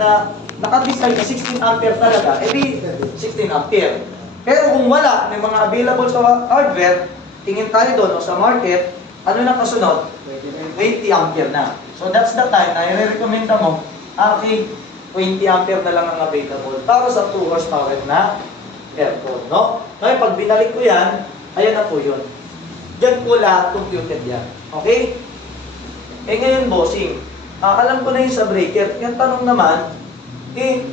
na naka-decide na 16 ampere talaga, edi 16 ampere. Pero kung wala, may mga available sa hardware, tingin tayo doon o sa market, ano na kasunod? 20 ampere na. So that's the time na i-recommenda mo, okay, 20 ampere na lang ang available para sa 2 horsepower na aircon, no? Ngayon, pag binalik ko yan, ayan na po yun. Diyan po lahat computed yan. Okay? Eh ngayon, bossing, alam ko na yung sa breaker. Yung tanong naman,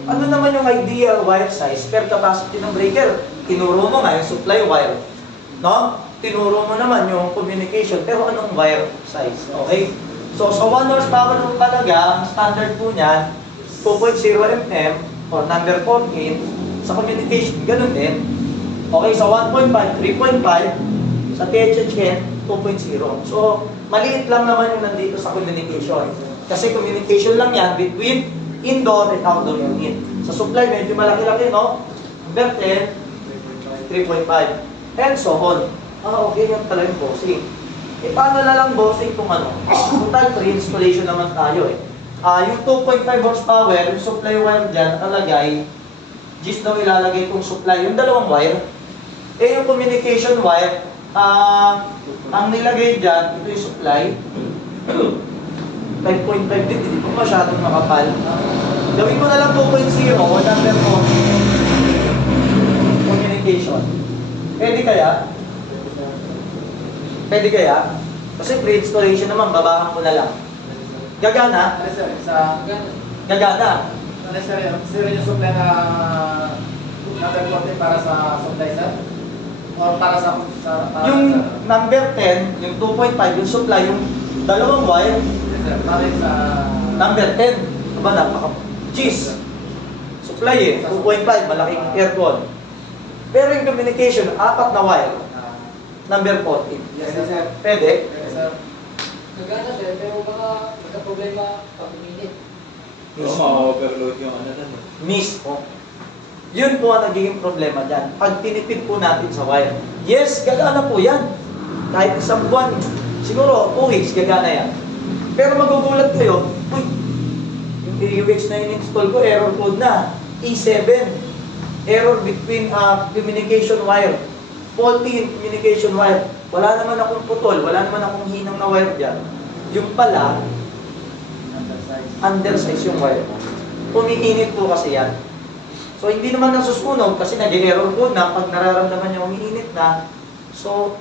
ano naman yung ideal wire size per capacity ng breaker? Tinuro mo nga yung supply wire. No? Tinuro mo naman yung communication, pero anong wire size? Okay? So, sa 1 horsepower talaga, ang standard po niyan, 2.0 mm or number 14. Sa communication, ganun din. Okay, sa 1.5, 3.5. Sa THHN, 2.0. So, maliit lang naman yung nandito sa communication. Kasi communication lang yan between indoor and outdoor unit. Sa supply, medyo malaki-laki, no? Number 10, 3.5. And so on. Okay, yan pala yung bossing. Paano na lang bossing kung ano? Total pre-installation naman tayo yung 2.5 horsepower, yung supply wire dyan, nakalagay, just daw ilalagay kong supply, yung dalawang wire. Yung communication wire, ang nilagay dyan, ito yung supply, 5.5 din, hindi po masyadong makapal. Gawin mo na lang 2.0 o number 4. Communication. Pwede kaya? Pwede kaya? Kasi pre-installation naman, babaan ko na lang. Gagana? Gagana. Sir, yung supply na number 14 para sa supply sir? Or para sa yung number 10, yung 2.5, yung supply, yung dalawang wire. Para sa number 10. Aba, cheese. Supply 2.5, malaking aircon. Pero yung communication, 4 na wire. Number 14. Yes, sir. Pwede? Yes, sir. Nagana sir, pero baka magka-problema pag uminit. Ma-overload yung ano na. Mismo. Yun po ang nagiging problema dyan. Pag tinipid po natin sa wire. Yes, gagana po yan. Kahit isang buwan, siguro 2 weeks, gagana yan. Pero magugulat kayo, uy, yung AUX na in-install ko, error code na. E7. Error between communication wire. Faulty communication wire. Wala naman akong putol, wala naman akong hinang na wire dyan. Yung pala, undersize yung wire. Umiinit po kasi yan. So, hindi naman nasusunog kasi nag-error code na pag nararamdaman niya umiinit na. So,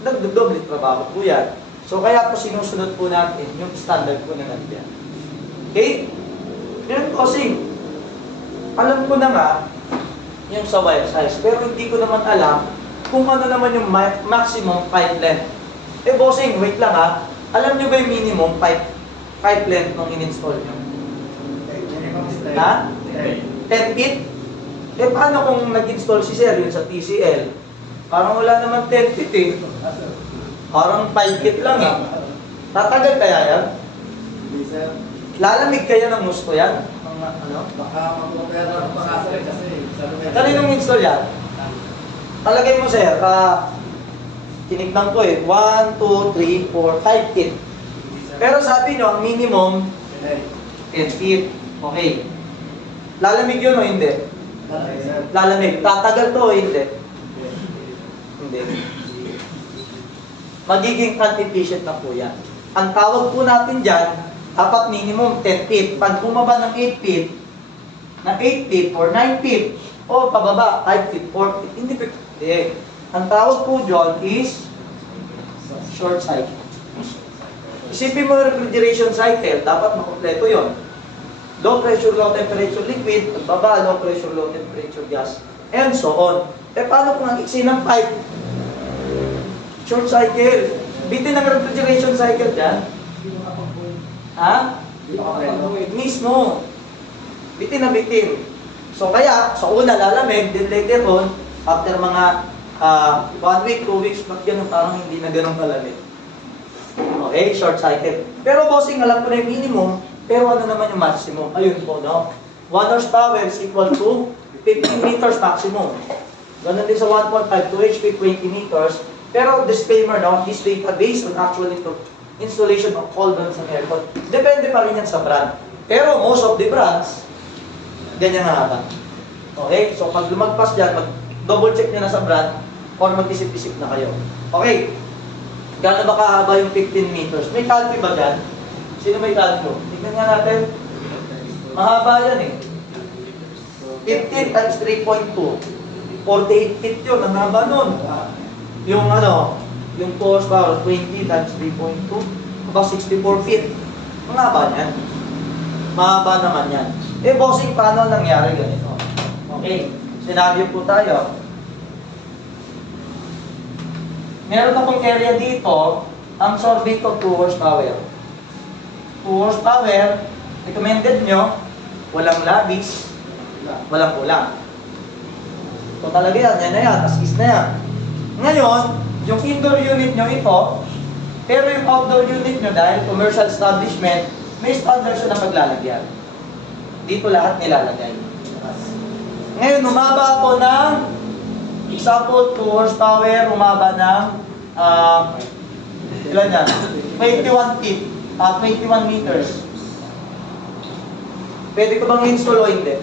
nagdodoble trabaho po yan. So, kaya po sinusunod po natin yung standard po na nandiyan. Okay? Yan kasi, alam ko na nga yung sa wire size, pero hindi ko naman alam kung ano naman yung maximum pipe length. Bossing, wait lang ha. Alam nyo ba yung minimum pipe length nung in-install nyo? Ha? 10 feet? Paano kung nag-install si sir yun sa TCL? Parang wala naman 10 feet Parang 5 feet lang Tatagal kaya yan? Hindi, sir. Lalamig kaya ng gusto yan? Ano? Baka mag-opera ng pakasal kasi sa lugar. Kaninong install yan? Talagay mo sir, tinignan ko 1, 2, 3, 4, 5 feet. Pero sabi nyo, ang minimum 10 feet. Okay. Lalamig yun o hindi? Lalamig. Tatagal to o hindi? Hindi. Magiging anti-efficient na po yan. Ang tawag po natin dyan, dapat minimum 10 feet. Pag bumaba ng 8 feet, na 8 feet or 9 feet, o pababa, 5 feet, 4 feet, hindi. Ang tawag po dyan is short cycle. Isipin mo refrigeration cycle, dapat makompleto yon. Low pressure, low temperature liquid, pagbaba, low pressure, low temperature gas, and so on. Paano kung ang iksi ng pipe? Short cycle. Bitin ang refrigeration cycle dyan? Ha? Mismo. Bitin na bitin. So kaya, sa una lalamig, then later on, after mga 1 week, 2 weeks, ganun, parang hindi na ganun kalamig. Okay, short cycle. Pero bossing, alam ko na yung minimum, pero ano naman yung maximum? Ayun po, no? 1 horsepower is equal to 15 meters maximum. Ganun din sa 1.5, 2 HP, 20 meters. Pero disclaimer, no? This data based on actual installation of all brands ng aircon. Depende pa rin yan sa brand. Pero most of the brands, ganyan na haba. Okay? So pag lumagpas dyan, double check nyo na sa brand or mag-isip-isip na kayo. Okay. Gano'n ba kahaba yung 15 meters? May calci ba dyan? Sino may calci? Tignan nga natin. Mahaba yan eh. 15 times 3.2. 48 feet yun. Ang haba nun. Yung yung horsepower, 20 times 3.2. About 64 feet. Ang haba niyan. Mahaba naman yan. Eh, bossing, paano nangyari ganito? Okay. Sinabi po tayo. Meron akong area dito. Ang sorbate ko 2 horsepower. 2 horsepower. Recommended nyo. Walang labis. Walang kulang. So talaga yan. Yan na yan. As-is na yan. Ngayon, yung indoor unit nyo ito, pero yung outdoor unit nyo dahil commercial establishment, may standard siya na maglalagyan. Dito lahat nilalagay. Ngayon, umaba ako ng, example, 2 horsepower, umaba ng, ilan yan? 21 feet, 21 meters. Pwede ko bang install o hindi?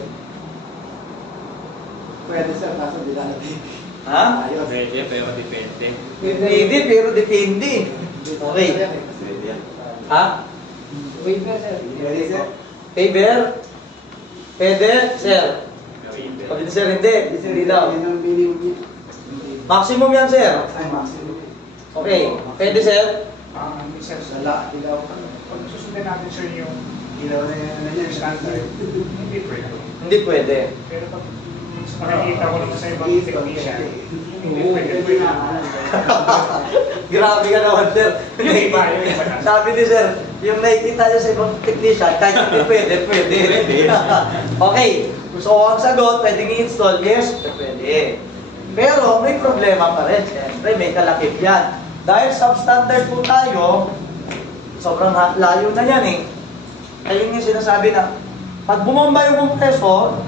Pwede sir, nasa dilalagay. Ha? Ayos. Pwede, pero depende. Pwede, pero depende. Okay. Pwede yan. Ha? Waiver, sir. Pwede sir. Favor? Pwede? Sir? Pwede sir, hindi. Hindi daw. Maximum yan, sir. Ay, maximum. Okay. Pwede, sir? Sir, sala, ilaw. Pag susundin natin sir yung Ilaw na yan, standard. hindi pwede. Hindi pwede. Pero pag nakikita ko naman sa ibang technician, hindi pwede. Grabe ka naman, sir. Yung iba na. Sabi ni sir, yung nakikita niya sa ibang technician, kahit hindi pwede, pwede. Okay. So, ang sagot, pwedeng i-install, yes, pwede. Pero, may problema pa rin. Siyempre, may kalakip yan. Dahil substandard po tayo, sobrang layo na yan eh. Ayun yung sinasabi na, pag bumomba yung compressor,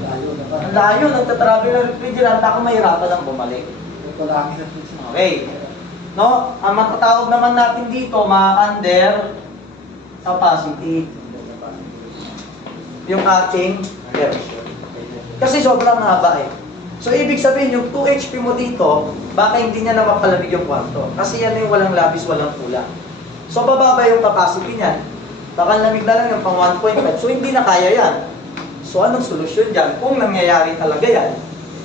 ang layo, nagtatravel ng refrigerant, ako mahirapan ang bumalik. Ito lang sir. Okay. No? Ang matatawag naman natin dito, under capacity. Yung ating version. Kasi sobrang haba eh. So, ibig sabihin, yung 2 HP mo dito, baka hindi niya na mapalamig yung kwarto. Kasi yan yung walang labis, walang kulang. So, bababa yung capacity niyan. Baka lamig na lang yung pang 1.5. So, hindi na kaya yan. So, anong solusyon dyan? Kung nangyayari talaga yan,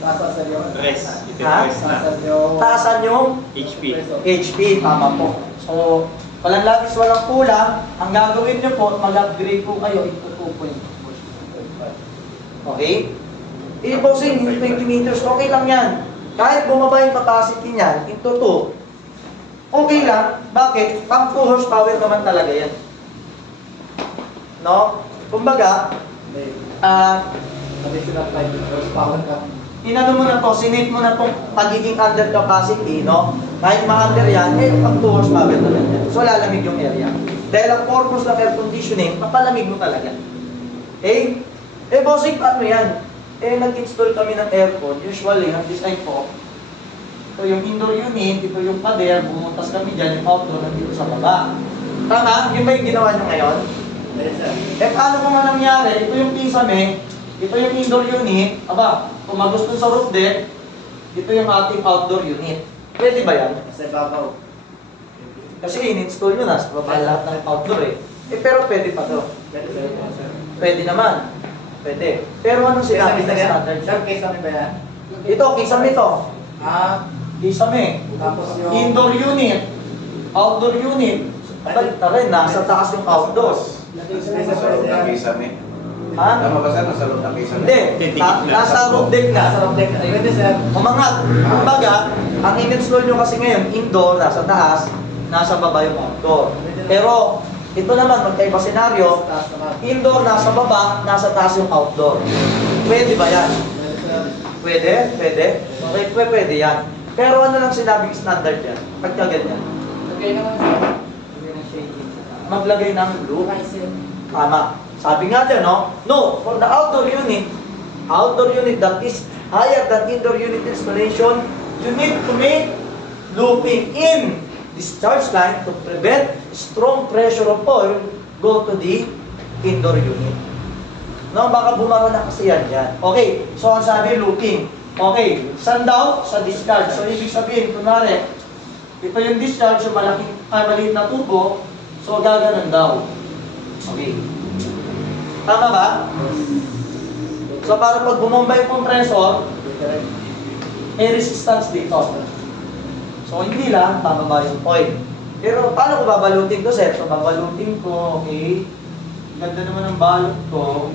Taasan yun. Rest. Ha? Ito na. Taasan yung taasan yung HP. HP, tama po. So, walang labis, walang kulang. Ang gagawin nyo po, mag-upgrade po kayo into 2.5. Okay? I-boxing, yung 20 meters, okay lang yan. Kahit bumaba yung capacity niyan, into 2. Okay lang. Bakit? Pang 2 horsepower naman talaga yan. No? Kumbaga, additional 5 horsepower ka. inano mo na to, sinate mo na tong pagiging under capacity, no? Kahit ma-under yan, eh, pang 2 horsepower naman yan. So, lalamig yung area. Dahil ang purpose ng air conditioning, papalamig mo talaga. Okay? Eh, bossing, paano yan? Eh, nag-install kami ng aircon. Usually, ang design ko, ito yung indoor unit, ito yung pader, bumuntas kami dyan, yung outdoor, nandito sa baba. Tama? Yun ba yung ginawa nyo ngayon? Yes sir. Eh, paano kung nga nangyari? Ito yung kisame, ito yung indoor unit, aba, kung magusto sa roof deck, ito yung ating outdoor unit. Pwede ba yan? Sa babaw. Kasi in-install nyo na sa baba lahat ng outdoor eh. Eh, pero pwede pa to. Pwede sir. Pwede naman. Pwede. Pero anong sinabi ng standard? Sir, case namin ba yan? Ito, kisame to. Kisame. Tapos yung Indoor unit, outdoor unit. Balik na rin, nasa taas yung outdoor. Nasa loob ng kisame. Ha? Tama ba sir? Nasa loob ng kisame? Hindi, nasa roof deck na. nasa room deck. Pwede sir. Umangat. Kumbaga, ang in-install nyo kasi ngayon, indoor, nasa taas, nasa baba yung outdoor. Pero, ito naman, magkaiba senaryo, Taas naman. indoor, nasa baba, nasa taas yung outdoor. Pwede ba yan? Pwede sir. Pwede? Pwede? Okay, pwede yan. Pero ano lang sinabing standard yan? Pagka ganyan. Okay naman, sir. Maglagay ng blue. Okay, sir. Tama. Sabi nga dyan, no? No, for the outdoor unit that is higher than indoor unit installation, you need to make looping in discharge line to prevent strong pressure of oil go to the indoor unit. No, baka bumara na kasi yan dyan. Okay, so ang sabi, looping. Okay, saan daw? Sa discharge. So, ibig sabihin, kunwari, ito yung discharge, yung maliit na tubo, so gaganon daw. Okay. Tama ba? So, para pag bumomba yung compressor, may resistance dito. So, hindi lang, bababa yung oil. Pero, paano ko babalutin ko, sir? So, babalutin ko, okay. Ganda naman ang balot ko.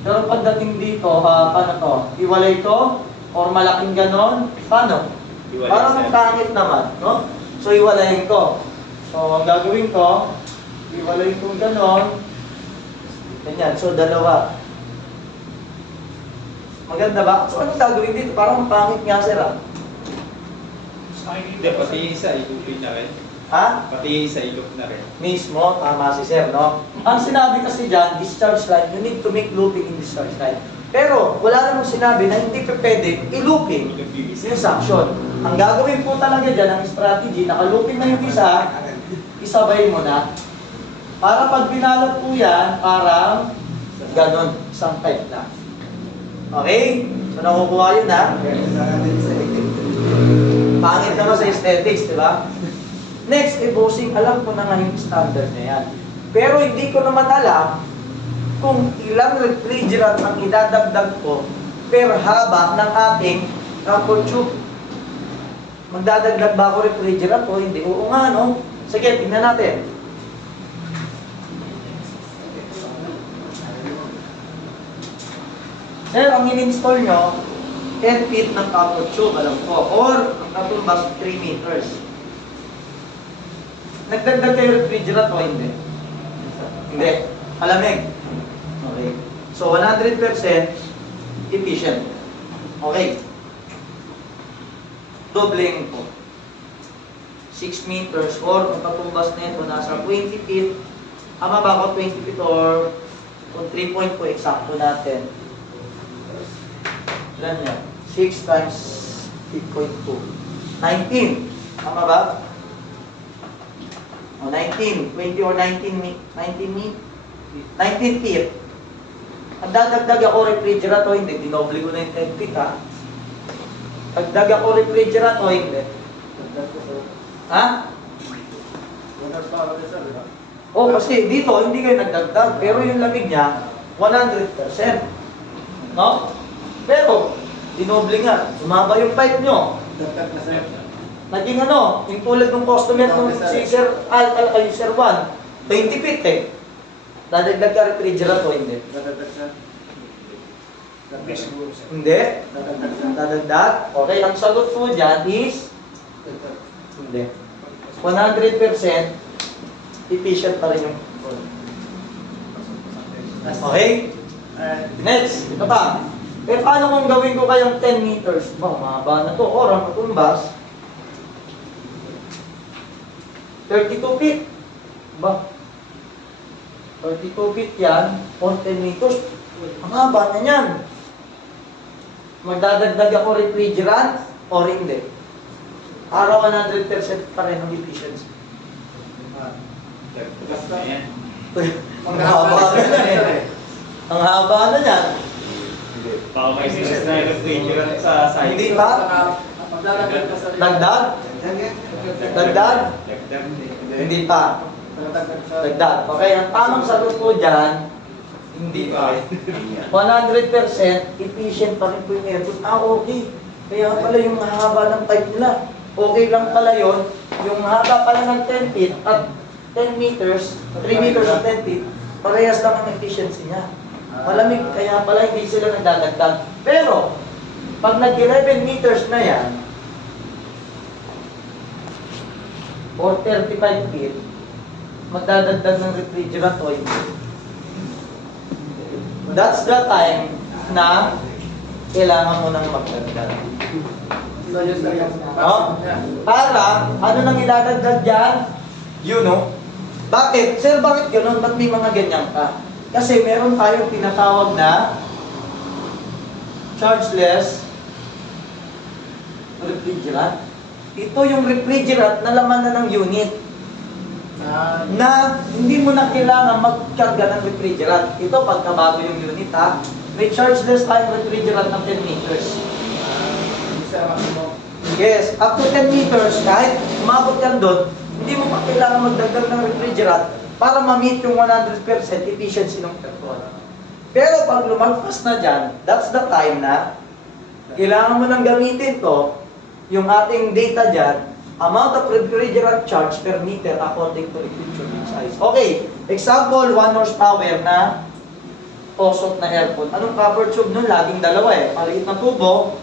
Pero pagdating dito, paano to? Iwalay to? Or malaking ganon? Paano? Iwalay, Parang sir. pangit naman, no? So, iwalayin ko. So, ang gagawin ko, iwalay kong ganon. Ganyan. So, dalawa. Maganda ba? So, anong gagawin dito? Parang pangit nga, sir, ah. Hindi, pati yung isa, ilupin na rin. Ha? Pati yung isa, ilup na rin. Mismo, tama si sir, no? Ang sinabi kasi dyan, discharge line, you need to make looping in discharge line. Pero, wala namang sinabi na hindi pa pwede i-looping Ilup yung isa. yung suction. Ang gagawin po talaga dyan, ang strategy, naka-looping na yung isa, isabay mo na. Para pag binalot po yan, parang ganon, isang type na. Okay? So, nakukuha yun na. Pangit naman sa aesthetics, di ba? Next, bossing, alam ko na nga yung standard na yan. Pero hindi ko naman alam kung ilang refrigerant ang idadagdag ko per haba ng ating couple tube. Magdadagdag ba ako refrigerant o hindi? Oo nga, no? Sige, tingnan natin. Sir, ang in-install nyo, 10 feet ng couple tube, alam ko. Or, ang katumbas, 3 meters. Nagdagdag kayo refrigerant o hindi? Hindi. Malamig. Okay. So, 100% efficient. Okay. Doubling po. 6 meters or ang katumbas na ito nasa 20 feet. Ama ba ako 20 feet or kung 3 point po eksakto natin. Ilan yan? 6 times 8.2. 19. Tama ba? O, 19. 20 or 19 feet. Ang dadagdag ako refrigerant o hindi, dinoble ko na yung 10 feet, ha? Dagdag ako refrigerant o hindi? Ha? O, kasi dito, hindi kayo nagdagdag, pero yung lamig niya, 100%. No? Pero, dinoble nga, sumaba yung pipe nyo. Naging ano, yung tulad ng customer nung si Sir Al, ay Sir Juan, 20 feet eh. Dadagdag ka refrigerant o hindi? Hindi? Dadagdag? Okay, ang sagot po dyan is hindi. 100% efficient pa rin yung okay? Next, ito pa. Pero paano kung gawin ko kayong 10 meters? Mahaba na to. Or ang katumbas, 32 feet. Ba? 32 feet yan, or 10 meters. Ang haba na yan. Magdadagdag ako refrigerant, or hindi. Araw 100% pa rin ang efficiency. Ayan. Ang haba na yan eh. Ang haba na yan. Baka may stress na yung refrigerant sa site. Hindi ba? Dagdag? Dagdag? Dagdag. Hindi pa. Dagdag. Okay, ang tamang sagot po dyan, hindi pa. 100% efficient pa rin po yung aircon. Okay. Kaya pala yung haba ng pipe nila. Okay lang pala yun. Yung haba pala ng 10 feet at 10 meters, 3 meters at 10 feet, parehas lang ang efficiency niya. Malamig, kaya pala hindi sila nagdadagdag. Pero, pag nag-11 meters na yan, or 35 feet, magdadagdag ng refrigerant oil. That's the time na kailangan mo nang magdagdag. No? Para, ano nang idadagdag dyan? You know? Bakit? Sir, bakit gano'n? Ba't may mga ganyan ka? Kasi meron tayong tinatawag na chargeless refrigerant. Ito yung refrigerant na laman na ng unit. na hindi mo na kailangan magkarga ng refrigerant. Ito, pagkabago yung unit ha, may chargeless tayong refrigerant ng 10 meters. Yes, up to 10 meters, kahit umabot yan doon, hindi mo pa kailangan magdagdag ng refrigerant para ma-meet yung 100% efficiency ng aircon. Pero pag lumagpas na dyan, that's the time na kailangan mo nang gamitin to, yung ating data dyan, amount of refrigerant charge per meter according to liquid tubing size. Okay, example, 1 horsepower na posot na aircon. Anong cover tube nun? Laging dalawa eh. Maliit na tubo,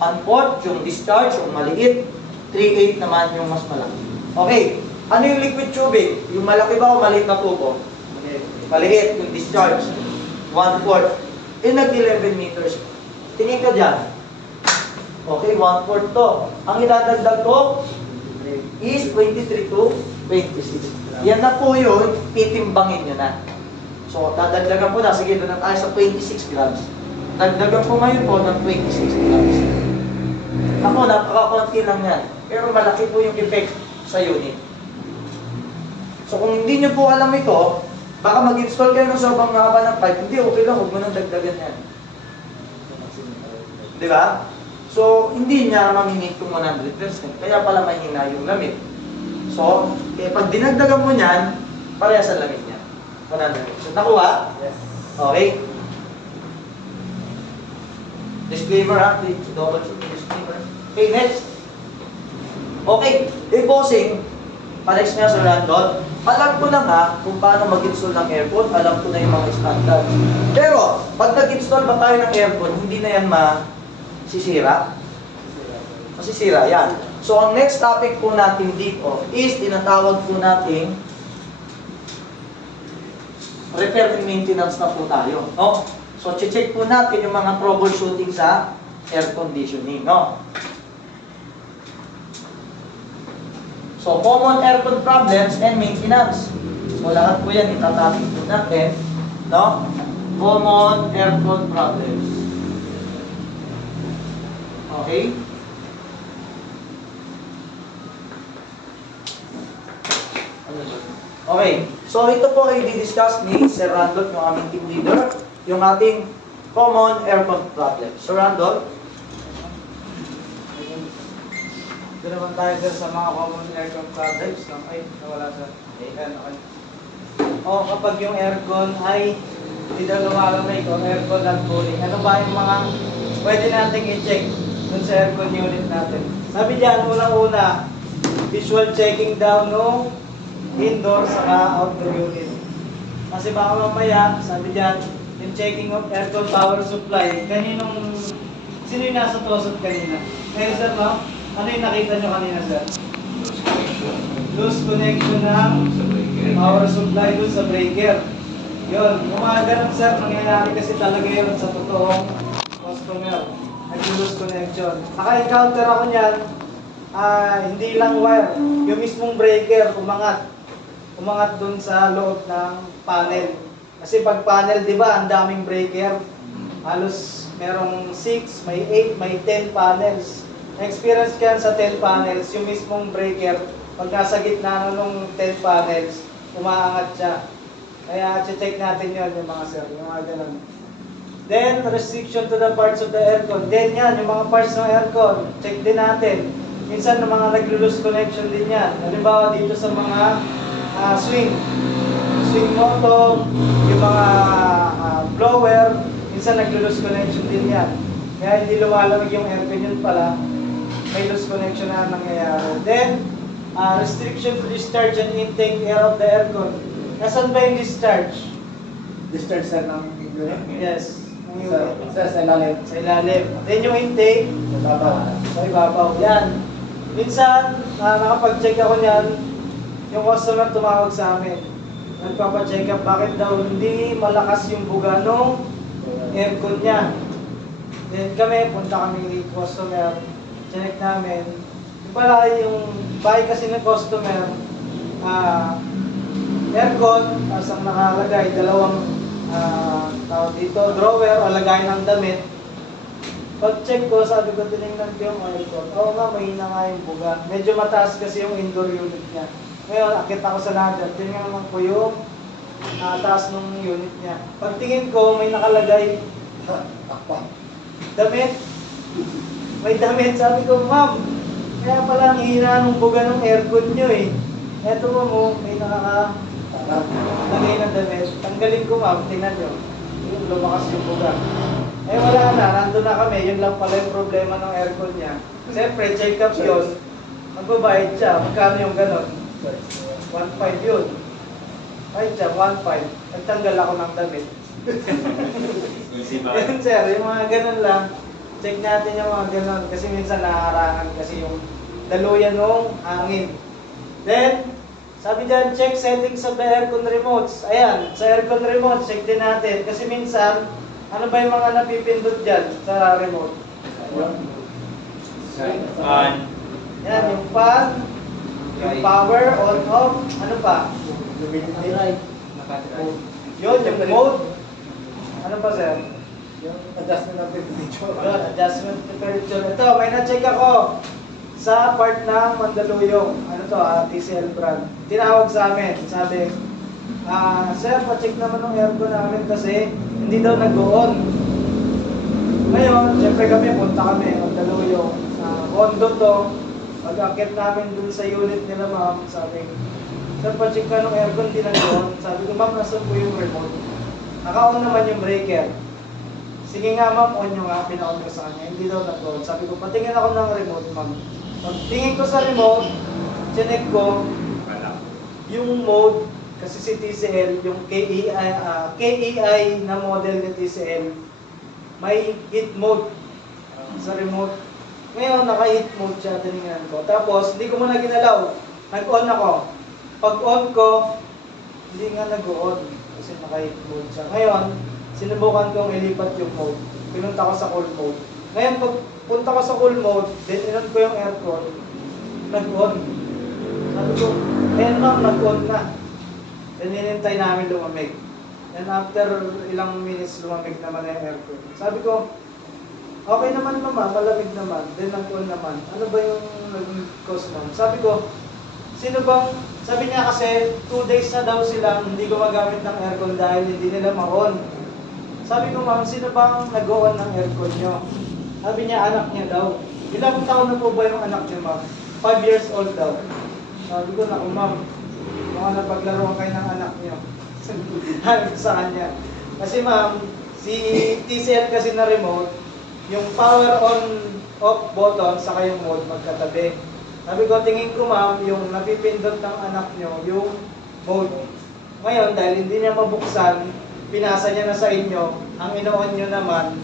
1/4 yung discharge, yung maliit, 3/8 naman yung mas malaki. Okay, ano yung liquid tubing? Yung malaki ba o maliit na tubo? Maliit, yung discharge, 1/4. Nag-11 meters. Tingin ka dyan. Okay, 1/4 to. Ang idadagdag ko is 23 to 26. Yan na po yun, titimbangin nyo na. So, dadagdagan po na. Sige, doon na tayo sa 26 grams. Dagdagan po ngayon po ng 26 grams. Ako, napaka-konti lang yan. Pero malaki po yung effect sa unit. So, kung hindi nyo po alam ito, baka mag-install kayo ng sobrang haba ng pipe. Hindi, okay lang. Huwag mo nang dagdagan yan. Di ba? So, hindi niya mamimit kung 100%. Kaya pala mahina yung lamig. So, pag dinagdagan mo niyan, pareha sa lamig niya. 100%. Nakuha? Yes. Okay. Disclaimer ha. Double disclaimer. Okay, next. Okay. Bossing. Palex nga sa Randall. Alam ko na nga kung paano mag-install ng aircon. Alam ko na yung mga standard. Pero, pag nag-install ba tayo ng aircon, hindi na yan masisira? Masisira yan. So, ang next topic po natin dito is tinatawag po natin repair and maintenance na po tayo. No? So, check po natin yung mga troubleshooting sa air conditioning. No? So, common aircon problems and maintenance. So, lahat po yan itatopic po natin. No? Common aircon problems. Okay? Okay, so ito po ay di-discuss ni Sir Randolph, yung aming team leader, yung ating common aircon problem. Sir Randolph? Ito naman tayo sir sa mga common aircon problems. Ay, nawala sir. Ayan, okay. O kapag yung aircon ay hindi na lumalamig o aircon lang cooling, ano ba yung mga pwede nating i-check dun sa aircon unit natin? Sabi dyan, unang-una, visual checking down no indoor saka outdoor unit. Kasi baka mamaya, sabi dyan, yung checking of aircon power supply, sino yung nasa tosot kanina? Ngayon sir, no? Ano yung nakita nyo kanina sir? Loose connection ng power supply dun sa breaker. Yun, kung mga ganun sir, nangyayari kasi talaga yun sa totoong customer. Nag-loose connection. Naka-encounter ako niyan, hindi lang wire, yung mismong breaker umangat dun sa loob ng panel. Kasi pag panel, di ba, ang daming breaker. Halos merong 6, may 8, may 10 panels. Na-experience ka sa 10 panels, yung mismong breaker, pag nasa gitna ng 10 panels, umaangat siya. Kaya check natin yun, yung mga sir, yung mga ganun. Then, restriction to the parts of the aircon. Then yan, yung mga parts ng aircon, check din natin. Minsan, yung mga nag-loose connection din yan. Halimbawa, dito sa mga swing motor, yung mga blower, minsan nag-loose connection din yan. Kaya hindi lumalamig yung aircon, yun pala, may loose connection na nangyayari. Then, restriction to discharge and intake air of the aircon. Nasaan ba yung discharge? Discharge sir ng unit? Yes. Sa ilalim. Sa ilalim. Then yung intake, sa ibabaw. Yan. Minsan, nakapag-check ako niyan, yung customer tumawag sa amin. Nagpapacheck up bakit daw hindi malakas yung buga ng aircon niya. Then kami, punta kami ni customer, check namin. Yung pala yung bahay kasi ng customer, aircon, tapos ang nakalagay, dalawang tawag dito, drawer o lagay ng damit. Pag-check ko, sabi ko, tinignan ko yung aircon. Oo nga, mahina nga yung buga. Medyo mataas kasi yung indoor unit niya. Ngayon, akit ako sa ladder. Tingnan naman ko yung taas ng unit niya. Pagtingin ko, may nakalagay damit. May damit. Sabi ko, ma'am, kaya pala ang hina ng buga ng aircon nyo eh. Eto mo, may nakalagay na damit. Tanggalin ko, ma'am, tingnan nyo. Yung lumakas yung buga. Eh wala na, nandun na kami. Yun lang pala yung problema ng aircon niya. Siyempre, check up yun. Magbabayad siya. Magkano yung ganon? 1.5 yun. Bayad siya, 1.5. Nagtanggal ako ng damit. Yun sir, yung mga ganon lang. Check natin yung mga ganon. Kasi minsan naharangan kasi yung daluyan ng hangin. Then, sabi dyan, check settings of the aircon remotes. Ayan, sa aircon remote, check din natin. Kasi minsan, ano ba yung mga napipindot dyan sa remote? Fan. Yan, yung fan, yung power, on, off, ano pa? Yun, yung mode. Ano pa sir? Yung adjustment ng temperature. Yun, adjustment temperature. Ito, may na-check ako sa part ng Mandaluyong. Ano to, TCL brand. Tinawag sa amin, sabi, sir, pa-check naman ng aircon namin kasi hindi daw nag-on. Ngayon, syempre punta kami, Mandaluyong. Condo to. Pag-akit namin dun sa unit nila, ma'am, sabi, sir, pa-check na ng aircon, hindi nag-on. Sabi ko, ma'am, nasan po yung remote? Naka-on naman yung breaker. Sige nga, ma'am, on nyo nga, pina-on ko sa kanya. Hindi daw nag-on. Sabi ko, patingin ako ng remote, ma'am. Pagtingin ko sa remote, chinek ko yung mode, kasi si TCL, yung KEI na model ni TCL, may heat mode sa remote. Ngayon, naka-heat mode siya, tinignan ko. Tapos, hindi ko muna ginalaw. Nag-on ako. Pag-on ko, hindi nga nag-on kasi naka-heat mode siya. Ngayon, sinubukan kong ilipat yung mode. Pinunta ko sa cool mode. Ngayon, pag punta ko sa cool mode, then inon ko yung aircon, nag-on. Sabi ko, ayan ma'am, nag-on na. Then hinintay namin lumamig. And after ilang minutes, lumamig naman na yung aircon. Sabi ko, okay naman mama, malamig naman. Then nag-on naman. Ano ba yung nag-cause ma'am? Sabi ko, sino bang, sabi niya kasi 2 days na daw silang hindi gumagamit ng aircon dahil hindi nila ma-on. Sabi ko, ma'am, sino bang nag-on ng aircon nyo? Sabi niya, anak niya daw. Ilang taon na po ba yung anak niya, ma'am? 5 years old daw. Sabi ko, naku, ma'am, mga napaglaro kayo ng anak niyo. Sabi ko sa kanya. Kasi, ma'am, si TCL kasi na remote, yung power on off button saka yung mode magkatabi. Sabi ko, tingin ko, ma'am, yung napipindot ng anak niyo, yung mode. Ngayon, dahil hindi niya mabuksan, pinasa niya na sa inyo, ang ino-on nyo naman,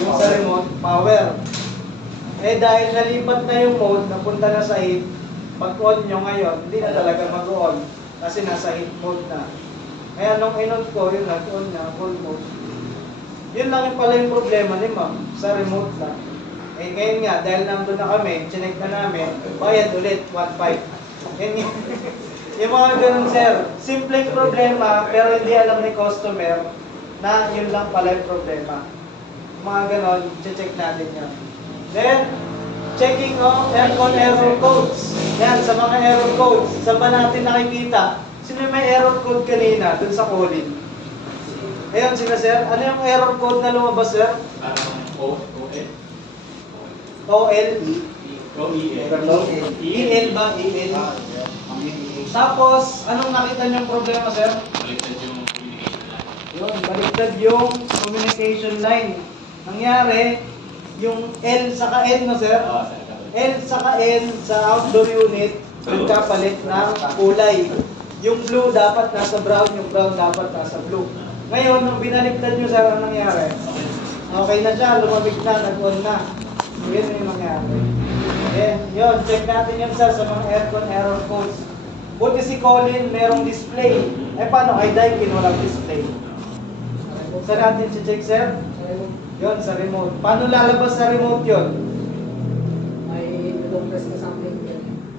yung sa remote, power. Eh dahil nalipat na yung mode, napunta na sa heat, pag-on nyo ngayon, hindi na talaga mag-on kasi nasa heat mode na. Kaya nung in-on ko, yun nag-on na, full mode. Yun lang yung pala yung problema ni ma'am, sa remote na. Eh ngayon nga, dahil nandun na kami, chinek na namin, bayad ulit, 1.5. Yung mga ganun sir, simpleng problema, pero hindi alam ni customer na yun lang pala yung problema. Mga ganon, check natin yan. Then, checking of aircon error codes. Yan, sa mga error codes, saan ba natin nakikita? Sino may error code kanina, dun sa calling? Ayun, sila sir. Ano yung error code na lumabas sir? EL ba? EL. Tapos, anong nakita niyong problema sir? Baliktad yung communication line. Nangyari, yung L saka N, no sir? L saka N sa outdoor unit, nagkapalit ng kulay. Yung blue dapat nasa brown, yung brown dapat nasa blue. Ngayon, nung binaliktad nyo sir, anong nangyari? Okay na siya, lumamig na, nag-on na. Yun yung nangyari. Yun, check natin yun sir sa mga aircon error codes. Buti si Colin, merong display. Eh paano kay Daikin walang display? Saan natin si check sir? Yun, sa remote. Paano lalabas sa remote yun? May press na something.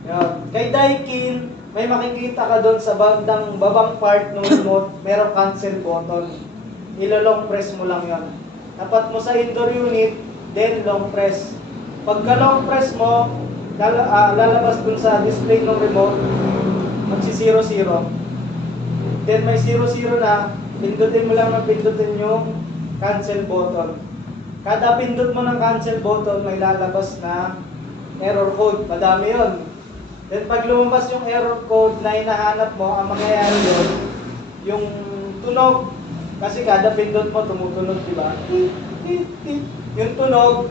Yun. Kay Daikin, may makikita ka doon sa bandang babang part ng remote, merong cancel button. Ilo-long press mo lang yun. Tapat mo sa indoor unit, then long press. Pagka long press mo, lalabas dun sa display ng remote, 0, 0. Then may 0, 0 na, pindutin mo lang ng pindutin yung cancel button. Kada pindot mo ng cancel button, may lalabas na error code. Madami yun. Then pag lumabas yung error code na hinahanap mo, ang mangyayari yun, yung tunog, kasi kada pindot mo tumutunog, di ba? Yung tunog,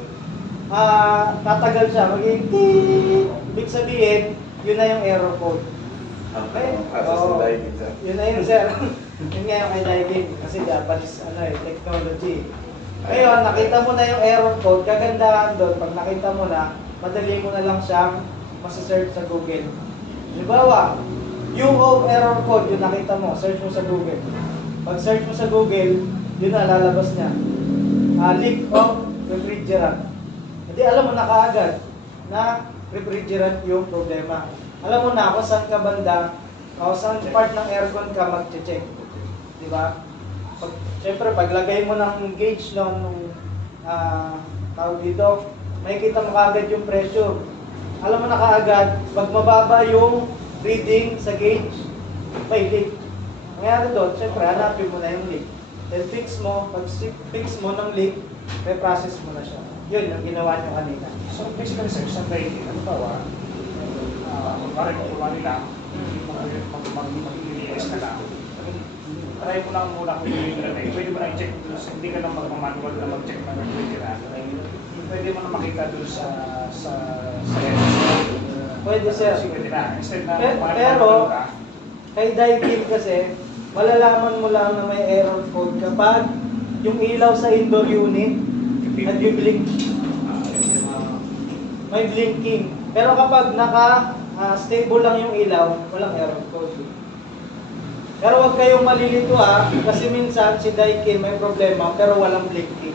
tatagal siya, magiging ibig sabihin, yun na yung error code. Okay? Oo. Yun na yun, sir. Yun nga yung i-diving, kasi Japanese technology. Ngayon, nakita mo na yung error code, kagandahan doon, pag nakita mo na, madali mo na lang siyang masa-search sa Google. Halimbawa, yung error code, yung nakita mo, search mo sa Google. Pag search mo sa Google, yun na lalabas niya. Leak of refrigerant. Hindi alam mo na kaagad na refrigerant yung problema. Alam mo na kung saan ka banda, o saan part ng aircon ka mag-check. Di ba? Siyempre, paglagay mo ng gauge nung tawag dito, makikita mo kaagad yung pressure. Alam mo na kaagad, pag mababa yung reading sa gauge, may leak. Nangyari doon, siyempre, hanapin mo na yung leak. Then fix mo, pag fix mo ng leak, may process mo na siya. Yun yung ginawa nyo kanina. So basically sir, sa training, ano ba, parang kung nila, mag-release na lang. Try mo lang muna kung hindi na pwede mo na i-check doon, hindi ka lang mag-manual na mag-check ng refrigerant. Pwede mo na makita doon sa Pwede sir. Pwede na. Instead na Pero, kay Daikin kasi, malalaman mo lang na may error code kapag yung ilaw sa indoor unit nag-blink. May blinking. Pero kapag naka-stable lang yung ilaw, walang error code. Pero huwag kayong malilito kasi minsan si Daikin may problema pero walang blinking.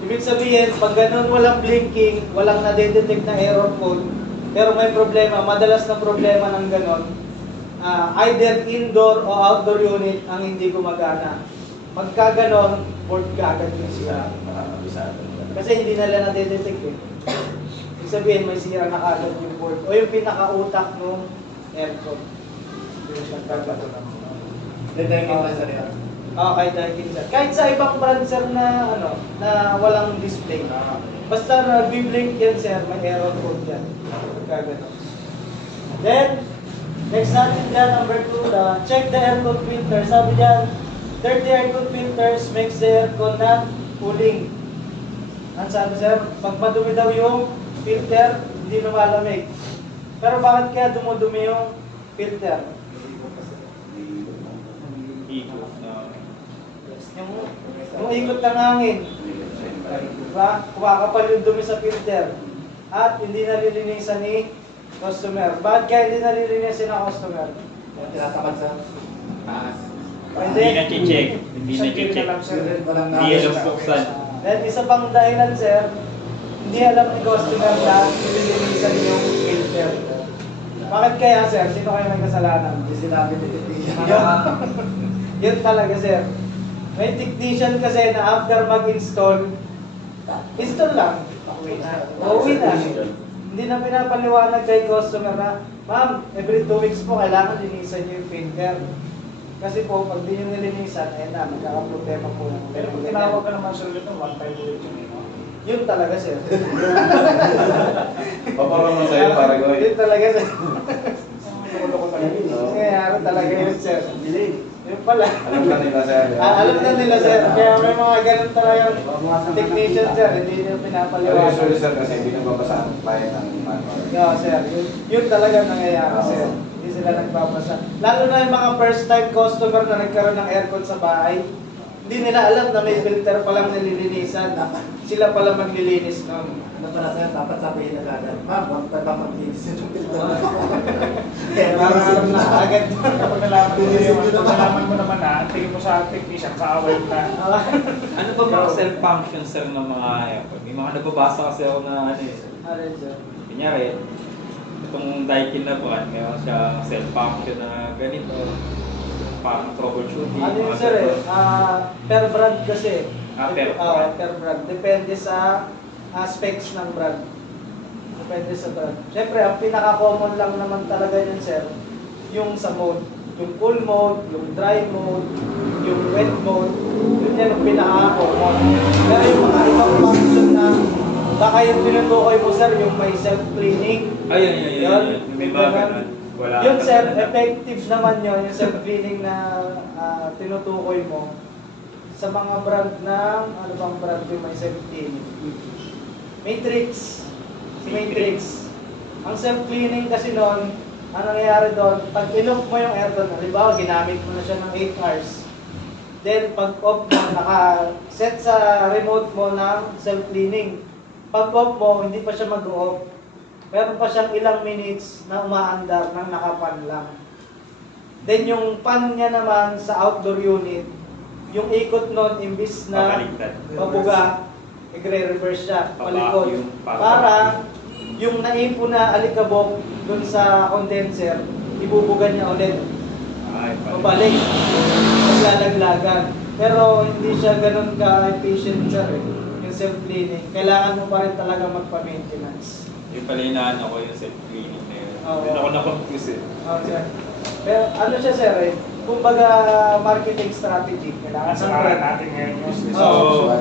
Ibig sabihin, pag ganun walang blinking, walang nadedetect na error code, pero may problema, madalas na problema ng ganun, either indoor o outdoor unit ang hindi gumagana. Pagka ganon, board ka agad yung sira. Kasi hindi nila nadedetect eh. Ibig sabihin, may sira na agad yung board o yung pinakautak ng aircon. Didaikin lang sa nila. Kahit Daikin sir. Kahit sa ibang brand sir na na walang display. Basta nag-blink yan sir, may error code yan. Pagkaganon. Then, next natin dyan, number 2, check the aircon filter. Sabi dyan, dirty aircon filters makes the aircon not cooling. Ang sabi sir, pag madumi daw yung filter, hindi lumalamig. Pero bakit kaya dumudumi yung filter? Yung ikot ng hangin. Diba? Kumakapal yung dumi sa filter. At hindi nalilinisan ni customer. Bakit kaya hindi nalilinisan ng customer? Tinatamad sa taas. Hindi na-check. Hindi na-check. Hindi alam buksan. Then isa pang dahilan sir, hindi alam ni customer na nililinisan yung filter. Bakit kaya sir? Sino kayo may kasalanan? Hindi sinabi ni technician. Yun talaga sir. May technician kasi na after mag-install, install lang. Uuwi na. Hindi na pinapaliwanag kay customer na, ma'am, every 2 weeks po kailangan linisan niyo yung filter. Kasi po, pag di nyo nilinisan, ayun na, magkakaproblema po yung Pero kung tinawag ka naman sir dito, one time ulit yun. Yun talaga sir. Paparang mo sa'yo para gawin. Yun talaga sir. Loko talaga yun. Nangyayari talaga yun sir. Yun pala. Alam na nila sa'yo. Alam na nila sir. Kaya may mga ganun talaga technician sir. Hindi nyo Pero pinapaliwanag. usually sir kasi hindi nagbabasa ang client ng manual. Yeah, sir. Yun talaga nangyayari sir. Hindi sila nagbabasa. Lalo na yung mga first time customer na nagkaroon ng aircon sa bahay. Hindi nila alam na may filter palang nililinisan. Sila pala maglilinis nun. Ano pala sa'yo, dapat sabihin na agad. Ma'am, huwag pa ba maglinis yung filter? Kaya parang alam na agad. Kapag nalaman mo naman na, tingin mo sa technician, kaaway mo na. Ano ba mga self-function sir ng mga aircon? May mga nababasa kasi ako na ano eh. Alin sir? Kunyari, itong Daikin na buwan, mayroon siya self-function na ganito. Parang troubleshooting. Ano yun mga sir eh? ganun. Per brand kasi. Per brand. Per brand. Depende sa specs ng brand. Depende sa brand. Siyempre, ang pinaka-common lang naman talaga yun sir, yung sa mode. Yung cool mode, yung dry mode, yung wet mode, yun yan yung pinaka-common. Pero yung mga ibang function na baka yung tinutukoy mo sir, yung may self-cleaning. Ayun. May mga ganun. Wala. Yun sir, effective naman yun, yung self-cleaning na tinutukoy mo. Sa mga brand ng, ano bang brand yung may self-cleaning? Matrix. Si Matrix. Ang self-cleaning kasi noon, ang nangyayari doon, pag in-off mo yung aircon, halimbawa ginamit mo na siya ng 8 hours, then pag off mo, naka-set sa remote mo ng self-cleaning. Pag off mo, hindi pa siya mag-off. Meron pa siyang ilang minutes na umaandar ng nakapan lang. Then yung pan niya naman sa outdoor unit, yung ikot nun, imbis na mabuga, i-reverse siya, palikod. Para yung naipon na alikabok dun sa condenser, ibubugan niya ulit. Pabalik. Maglalaglagan. Pero hindi siya ganun ka-efficient sir eh. Yung self-cleaning. Kailangan mo pa rin talaga magpa-maintenance. Yung pala inaano ko yung self-cleaning na yun. Oo. Hindi ako na-confuse eh. Okay. Pero ano siya sir eh, kumbaga marketing strategy. Kailangan samaran natin ngayon yung Oo.